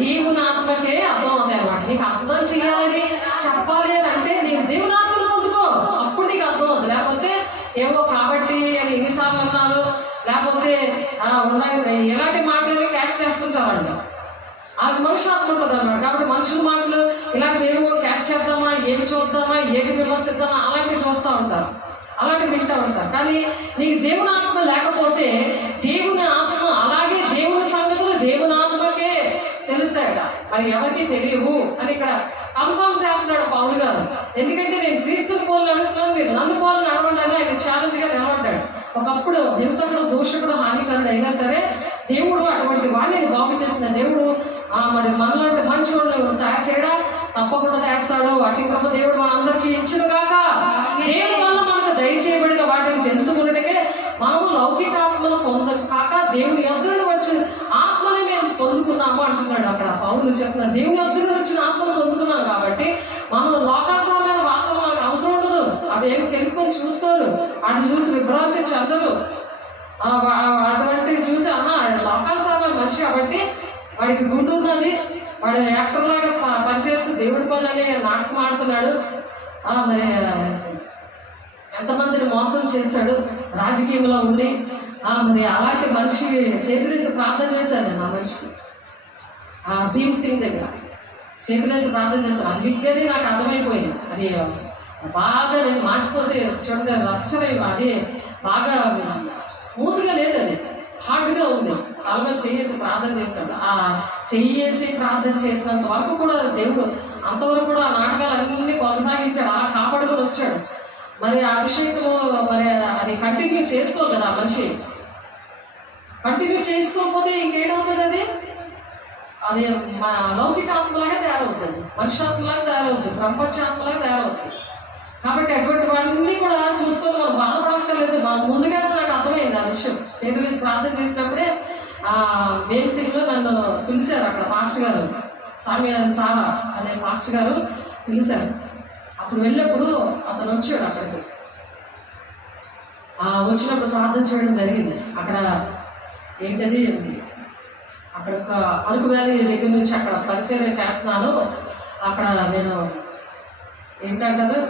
దేవుని ఆత్మకే అర్థం అవుతాయి అన్నమాట. నీకు అర్థం చేయాలని చెప్పాలి అని అంటే నీవు దేవుని ఆత్మను పొందుకో, అప్పుడు నీకు అర్థం అవుతుంది. లేకపోతే ఏవో కాబట్టి అని ఎన్నిసార్లు అన్నారు, లేకపోతే ఎలాంటి మాటలని క్యాచ్ చేస్తుంటారండి. అది మనుషాత్మ కదా అన్నాడు. కాబట్టి మనుషుల మాటలు ఇలాంటివి ఏమో క్యాచ్ చేద్దామా, ఏమి చూద్దామా, ఏమి విమర్శిద్దామా అలాంటివి చూస్తూ ఉంటారు, అలాంటివి వింటూ ఉంటారు. కానీ నీకు దేవుని ఆత్మ లేకపోతే దేవుని ఆత్మ అలాగే దేవుని సంగతులు దేవుని ఆత్మకే తెలుస్తాయట, మరి ఎవరికి తెలియవు అని ఇక్కడ కన్ఫర్మ్ చేస్తున్నాడు పౌలు గారు. ఎందుకంటే నేను క్రీస్తుని పోలు నడుస్తున్నాను, మీరు నన్ను పోలు నడవండి అని ఆయన ఛాలెంజ్ గా నిలబడ్డాడు. ఒకప్పుడు హింసకుడు, దూషకుడు, హానికరుడు అయినా సరే దేవుడు అటువంటి వాడిని బాగు చేసిన దేవుడు మరి మనలాంటి మంచి వాళ్ళు తయారు చేయడా తప్పకుండా చేస్తాడు. వాటి ప్రభు దేవుడు మనందరికీ ఇచ్చిన గాక. దేవుని వల్ల మనకు దయచేయబడిన వాటిని తెలుసుకున్నట్టుగా మనము లౌకిక ఆత్మను కాక దేవుని యొద్దకు వచ్చి ఆత్మని మేము పొందుకున్నాము అంటున్నాడు అక్కడ పౌలు చెప్తున్నారు. దేవుని యొద్దకు వచ్చిన ఆత్మను పొందుకున్నాం కాబట్టి మనం లోకాచారమైన వార్తలు మనకు అవసరం ఉండదు. అవి ఏమి తెలుపుకొని చూసుకోరు, వాటిని చూసి విభ్రాంతి చెందరు. అటువంటివి చూసి లోకాచారమైన మనిషి కాబట్టి వాడికి గుండు ఉన్నది, వాడు యాక్టర్ లాగా పనిచేస్తూ దేవుడి పనులని నాటకం ఆడుతున్నాడు. మరి ఎంతమందిని మోసం చేశాడు రాజకీయంలో ఉండి. మరి అలాంటి మనిషి చేతులేసి ప్రార్థన చేశాను నేను. ఆ మనిషికి భీమ్ సింగ్ దగ్గర చేతులేసి ప్రార్థన చేశాను. అది విగ్గానే నాకు అర్థమైపోయింది. అది బాగా నేను మాసిపోతే చూడండి రచ్చని అది బాగా స్మూత్గా లేదు, అది హార్డ్గా ఉంది. తలగా చెయ్యేసి ప్రార్థన చేస్తాడు. ఆ చెయ్యేసి ప్రార్థన చేసినంత వరకు కూడా దేవుడు అంతవరకు కూడా ఆ నాటకాలన్నీ కొనసాగించాడు, అలా కాపాడుకొని వచ్చాడు. మరి ఆ అభిషేకము మరి అది కంటిన్యూ చేసుకోవాలి కదా. ఆ మనిషి కంటిన్యూ చేసుకోకపోతే ఇంకేటవుతుంది? అది మన లౌకిక ఆత్మలాగా తయారవుతుంది, మనుష్యాత్మలాగా తయారవుతుంది, బ్రహ్మచాత్మలాగా తయారవుతుంది. కాబట్టి అటువంటి వాటిని కూడా చూసుకొని మనం బాధపడక్కర్లేదు. మనం ముందుగా నాకు అర్థమైంది ఆ విషయం. చేతులేసి ప్రార్థన చేసినప్పుడే వేమ్సింగ్లో నన్ను పిలిచారు. అక్కడ మాస్టర్ గారు సామ్య తారా అనే మాస్టర్ గారు పిలిచారు. అప్పుడు వెళ్ళినప్పుడు అతను వచ్చాడు. అక్కడికి వచ్చినప్పుడు ప్రార్థన చేయడం జరిగింది. అక్కడ ఏంటది, అక్కడ ఒక అరకు వ్యాలీ దగ్గర నుంచి అక్కడ పరిచయం చేస్తున్నాను. అక్కడ నేను ఏంటంటారు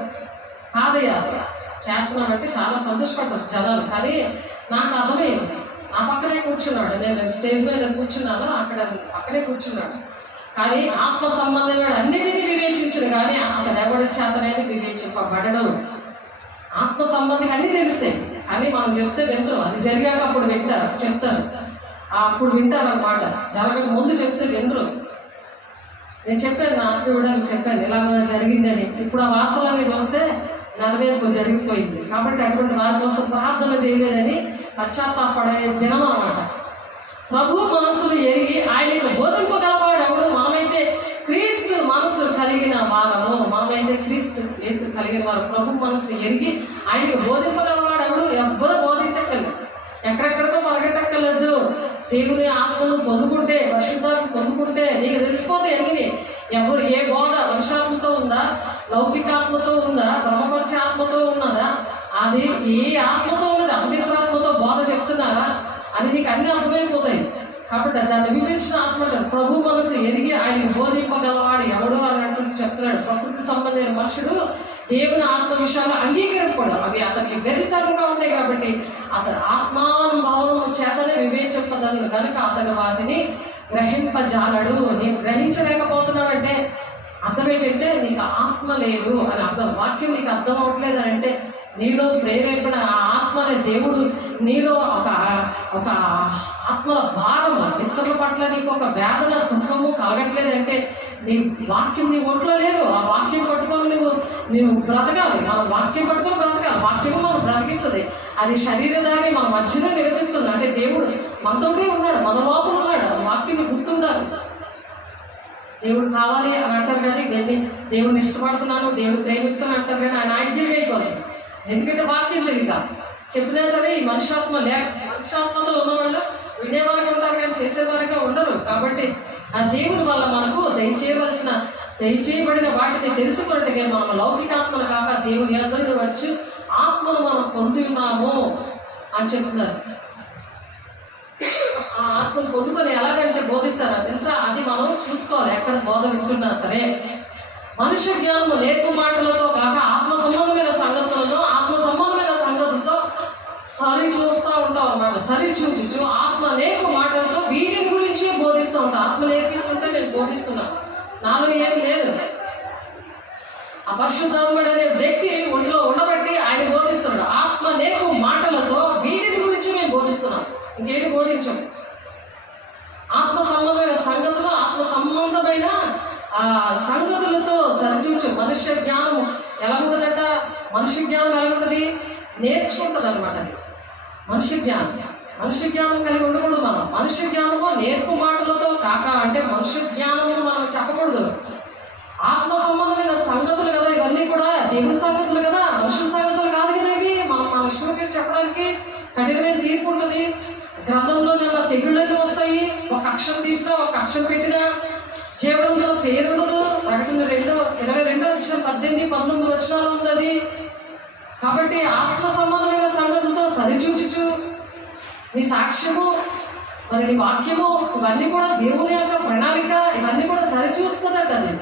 పాదయాత్ర చేస్తున్నానంటే చాలా సంతోషపడ్డారు జనాలు. కానీ నాకు అర్థమైంది, నా పక్కనే కూర్చున్నాడు, నేను స్టేజ్ మీద కూర్చున్నాను, అక్కడే కూర్చున్నాడు. కానీ ఆత్మ సంబంధమైన అన్నిటినీ వివేచించడు, కానీ అతను ఎవరి చేతనైనా వివేచింపబడడు. ఆత్మ సంబంధం అన్నీ తెలుస్తాయి, కానీ మనం చెప్తే వింటారు. అది జరిగాక అప్పుడు చెప్తారు, అప్పుడు వింటారు అన్నమాట. జరగక ముందు చెప్తే వినరు. నేను చెప్పాను, నా చూడడానికి చెప్పాను ఇలాగ జరిగిందని. ఇప్పుడు ఆ వార్తలన్నీ చూస్తే నెరవేర్పు జరిగిపోయింది. కాబట్టి అటువంటి వారి కోసం ప్రార్థన చేయలేదని పశ్చాత్తాపడే దినం అన్నమాట. ప్రభు మనసులు ఎరిగి ఆయనకు బోధింపగలవాడు ఎవడు? మనమైతే క్రీస్తు మనసు కలిగిన వారము, మనమైతే క్రీస్తు యేసు కలిగిన వారు. ప్రభు మనసు ఎరిగి ఆయనకు బోధింపగలవాడు ఎవడు? ఎవ్వరు బోధించక్కర్లేదు, ఎక్కడెక్కడికో పరిగెట్టక్కర్లేదు. దేవుని ఆత్మను పొందుకుంటే, పరిశుద్ధాత్మ పొందుకుంటే నీకు తెలిసిపోతే ఎన్ని ఎవరు ఏ బోధ వర్షాత్మతో ఉందా, లౌకికాత్మతో ఉందా, బ్రహ్మపక్ష ఆత్మతో ఉన్నదా, అది ఏ ఆత్మతో ఉన్నది, అపవిత్రాత్మతో బోధ చెప్తున్నారా అని నీకు అన్ని అర్థమైపోతాయి. కాబట్టి దాన్ని వివేచన ఆత్మ ప్రభు మనసు ఎరిగి ఆయనకు బోధింపగలవాడు ఎవడో అన్నట్టు చెప్తున్నాడు. ప్రకృతి సంబంధమైన మనుషుడు దేవుని ఆత్మ విషయాలు అంగీకరింపడు, అవి అతనికి వెరితరంగా ఉంటాయి. కాబట్టి అతను ఆత్మానుభవం చేతనే వివేచింపదలను కనుక అతను వాటిని గ్రహింపజాలడు. నేను గ్రహించలేకపోతున్నాడంటే అర్థం ఏంటంటే నీకు ఆత్మ లేదు అని అర్థం. వాక్యం నీకు అర్థం అవ్వట్లేదు అని అంటే నీలో ప్రేరేపణ, ఆ ఆత్మనే దేవుడు నీలో ఒక ఆత్మ భారం, ఇతరుల పట్ల నీకు ఒక వేదన, దుఃఖము కలగట్లేదంటే నీ వాక్యం నీ ఒంట్లో లేదు. ఆ వాక్యం పట్టుకొని నువ్వు బ్రతకాలి. మనం వాక్యం పట్టుకొని బ్రతకాలి. వాక్యము మనం బ్రతికిస్తుంది. అది శరీరధారి మన మధ్యలో నివసిస్తుంది. అంటే దేవుడు మనతోనే ఉన్నాడు, మన లోపల ఉన్నాడు. వాక్యం గుర్తుండాలి. దేవుడు కావాలి అని అంటారు కానీ దేవుడిని ఇష్టపడుతున్నాను, దేవుడు ప్రేమిస్తాను అంటారు కానీ ఆయన ఆజ్ఞలు వేయకోలేదు. ఎందుకంటే వాక్యం తెలియక చెప్పినా సరే ఈ మనుషాత్మలో ఉన్నవాళ్ళు వినేవారుగా ఉంటారు కానీ చేసేవారుగా ఉండరు. కాబట్టి ఆ దేవుని వల్ల మనకు దయచేయబడిన వాటిని తెలుసుకున్నట్టుగా మనం లౌకికాత్మలు కాక దేవుని ఎదురుగా వచ్చి ఆత్మను మనం పొంది ఉన్నాము అని చెప్తున్నారు. ఆ ఆత్మను పొందుకొని ఎలాగంటే బోధిస్తారా తెలుసా? అది మనం చూసుకోవాలి. ఎక్కడ బోధ వింటున్నా సరే మనుష్య జ్ఞానము నేర్పు మాటలతో కాక ఆత్మ సంబంధమైన సంగతులతో, ఆత్మ సంబంధమైన సంగతులతో సరి చూస్తూ ఉంటాం అన్నమాట. సరి చూచు ఆత్మ నేర్పు మాటలతో వీటిని గురించి బోధిస్తూ ఉంటాం. ఆత్మ నేర్పిస్తుంటే నేను బోధిస్తున్నాను, నాలో ఏం లేదు. అపరిశుద్ధాత్ముడు అనే వ్యక్తి ఒంట్లో ఉండబట్టి ఆయన బోధిస్తున్నాడు. ఆత్మ నేర్పు మాటలతో వీటిని గురించి మేము బోధిస్తున్నాం, ఇంకేమి బోధించాం. ఆత్మ సంబంధమైన సంగతులు, ఆత్మ సంబంధమైన సంగతులతో సరిచూచు. మనుష్య జ్ఞానము ఎలా ఉంటుందట? మనుష్య జ్ఞానం ఎలా ఉంటుంది? నేర్చుకుంటుంది అనమాట. అది మనుష్య జ్ఞానం కలిగి ఉండకూడదు. మనం మనుష్య జ్ఞానము నేర్పు మాటలతో కాక, అంటే మనుష్య జ్ఞానము మనం చెప్పకూడదు. ఆత్మ సంబంధమైన సంగతులు కదా ఇవన్నీ కూడా, దేవుని సంగతులు కదా, మనుషుల సంగతులు కాదు కదా ఇవి. మనం మన విషయం చెప్పడానికి కఠినమైన తీర్పు ఉంటుంది. గ్రంథంలో నిన్న తెగుళ్ళని వస్తాయి. ఒక అక్షరం తీసినా, ఒక అక్షరం పెట్టినా జీవనంలో పేరు ఉండదు. ప్రకటన 22:18-19 వచనాలు ఉంది అది. కాబట్టి ఆత్మ సంబంధమైన సంగతులతో సరిచూచు నీ సాక్ష్యము, మరి నీ వాక్యము, ఇవన్నీ కూడా దేవుని యొక్క ప్రణాళిక, ఇవన్నీ కూడా సరిచూస్తుందా కదా.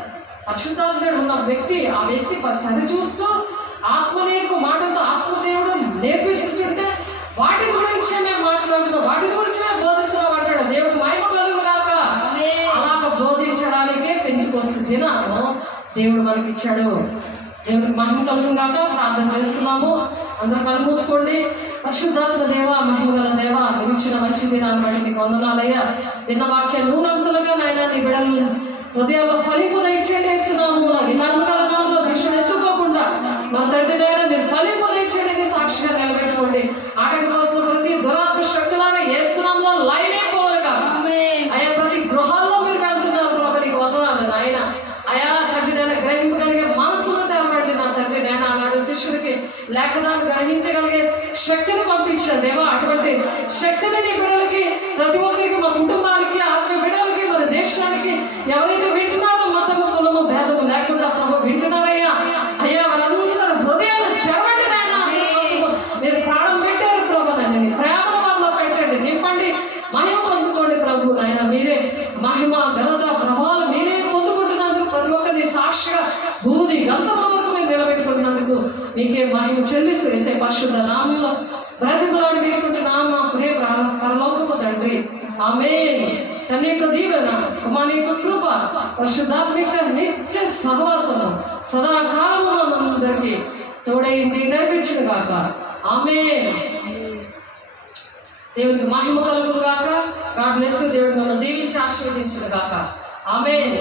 పరిశుద్ధాత్ముడు ఉన్న వ్యక్తి, ఆ వ్యక్తి సరిచూస్తూ ఆత్మనేర్పు మాటలతో ఆత్మదేవుడు నేర్పిస్తుంటే వాటి గురించే మేము మాట్లాడుతున్నాం, వాటి గురించే బోధిస్తున్నాం అంటాడు. దేవుడు మహిమ కలుగును గాక. అలాగ బోధించడానికే పెంచుకొస్తుంది దినాను దేవుడు మనకి ఇచ్చాడు. దేవుడికి మహిమ కలుగును గాక. ప్రార్థన చేస్తున్నాము. అందరూ కళ్ళు మూసుకోండి. పరిశుద్ధాత్మ దేవ, మహిమ గల దేవ, మీరు ఇచ్చిన మంచి దినాన్ని బట్టి మీకు వందనాలయ్యా. విన్న వాక్యాలు నూనంతలుగా నాయన నీ బిడ్డలు హృదయాల్లో ఫలింపు దయచేయండి ఇస్తున్నాము. నామంలో దృష్టిని ఎత్తుకోకుండా మన తండ్రి నాయన మీరు ఫలింపు దయచేయండి, సాక్షిగా నిలబెట్టుకోండి. ఆటంక కోసం ప్రతి దురాత్మ శక్తులాగా ఏస్తున్నాంలో లైన్ అయిపోవాలి కాదు. అయా ప్రతి గృహాల్లో మీరు వెళ్తున్నారు ప్రభు, నీకు వందనాలు నాయన. అయా తండ్రి నాయన గ్రహింపగలిగే మనసులో తెలవండి నా తండ్రి నాయన. అలాంటి శిష్యుడికి లేఖనాన్ని గ్రహించగలిగే శక్తిని పంపించాడు దేవా. అటువంటి శక్తిని నీ బిడ్డలకి, ప్రతి ఒక్కరికి, మా కుటుంబానికి, ఆత్మీయ బిడ్డలకి, మన దేశానికి ఎవరైతే వింటున్నారో మతము, కులము, భేదము లేకుండా ప్రభు వింటున్నారయ్యా. అయ్యా వాళ్ళందరూ హృదయాలు తెరవండి నాయన. మీరు ప్రాణం పెట్టారు ప్రభు, నన్ను నీ ప్రేమను వాళ్ళలో పెట్టండి, నింపండి, మహిమ పొందుకోండి ప్రభు నాయన. మీరే మహిమ, ఘనత, ప్రభావాలు మీరే పొందుకుంటున్నందుకు ప్రతి ఒక్కరిని సాక్షిగా భూది గంతముల వరకు మీరు నిలబెట్టుకుంటున్నందుకు మీకే మహిమ చెల్లిస్తూ వేసే పరిశుద్ధ నామంలో బ్రతిమలాడి వేడుకుంటున్నాం మా ప్రియ పరలోకపు తండ్రి. ఆమేన్. తన యొక్క దీవెన, కుమారుని యొక్క కృప, పరిశుద్ధాత్మిక నిత్య సహవాసము సదాకాలము మనందరికీ తోడైంది నడిపించును గాక. ఆమేన్. దేవునికి మహిమ కలుగును గాక. God bless you. దేవుడు మనం దీవించి ఆశీర్వదించును గాక. ఆమేన్.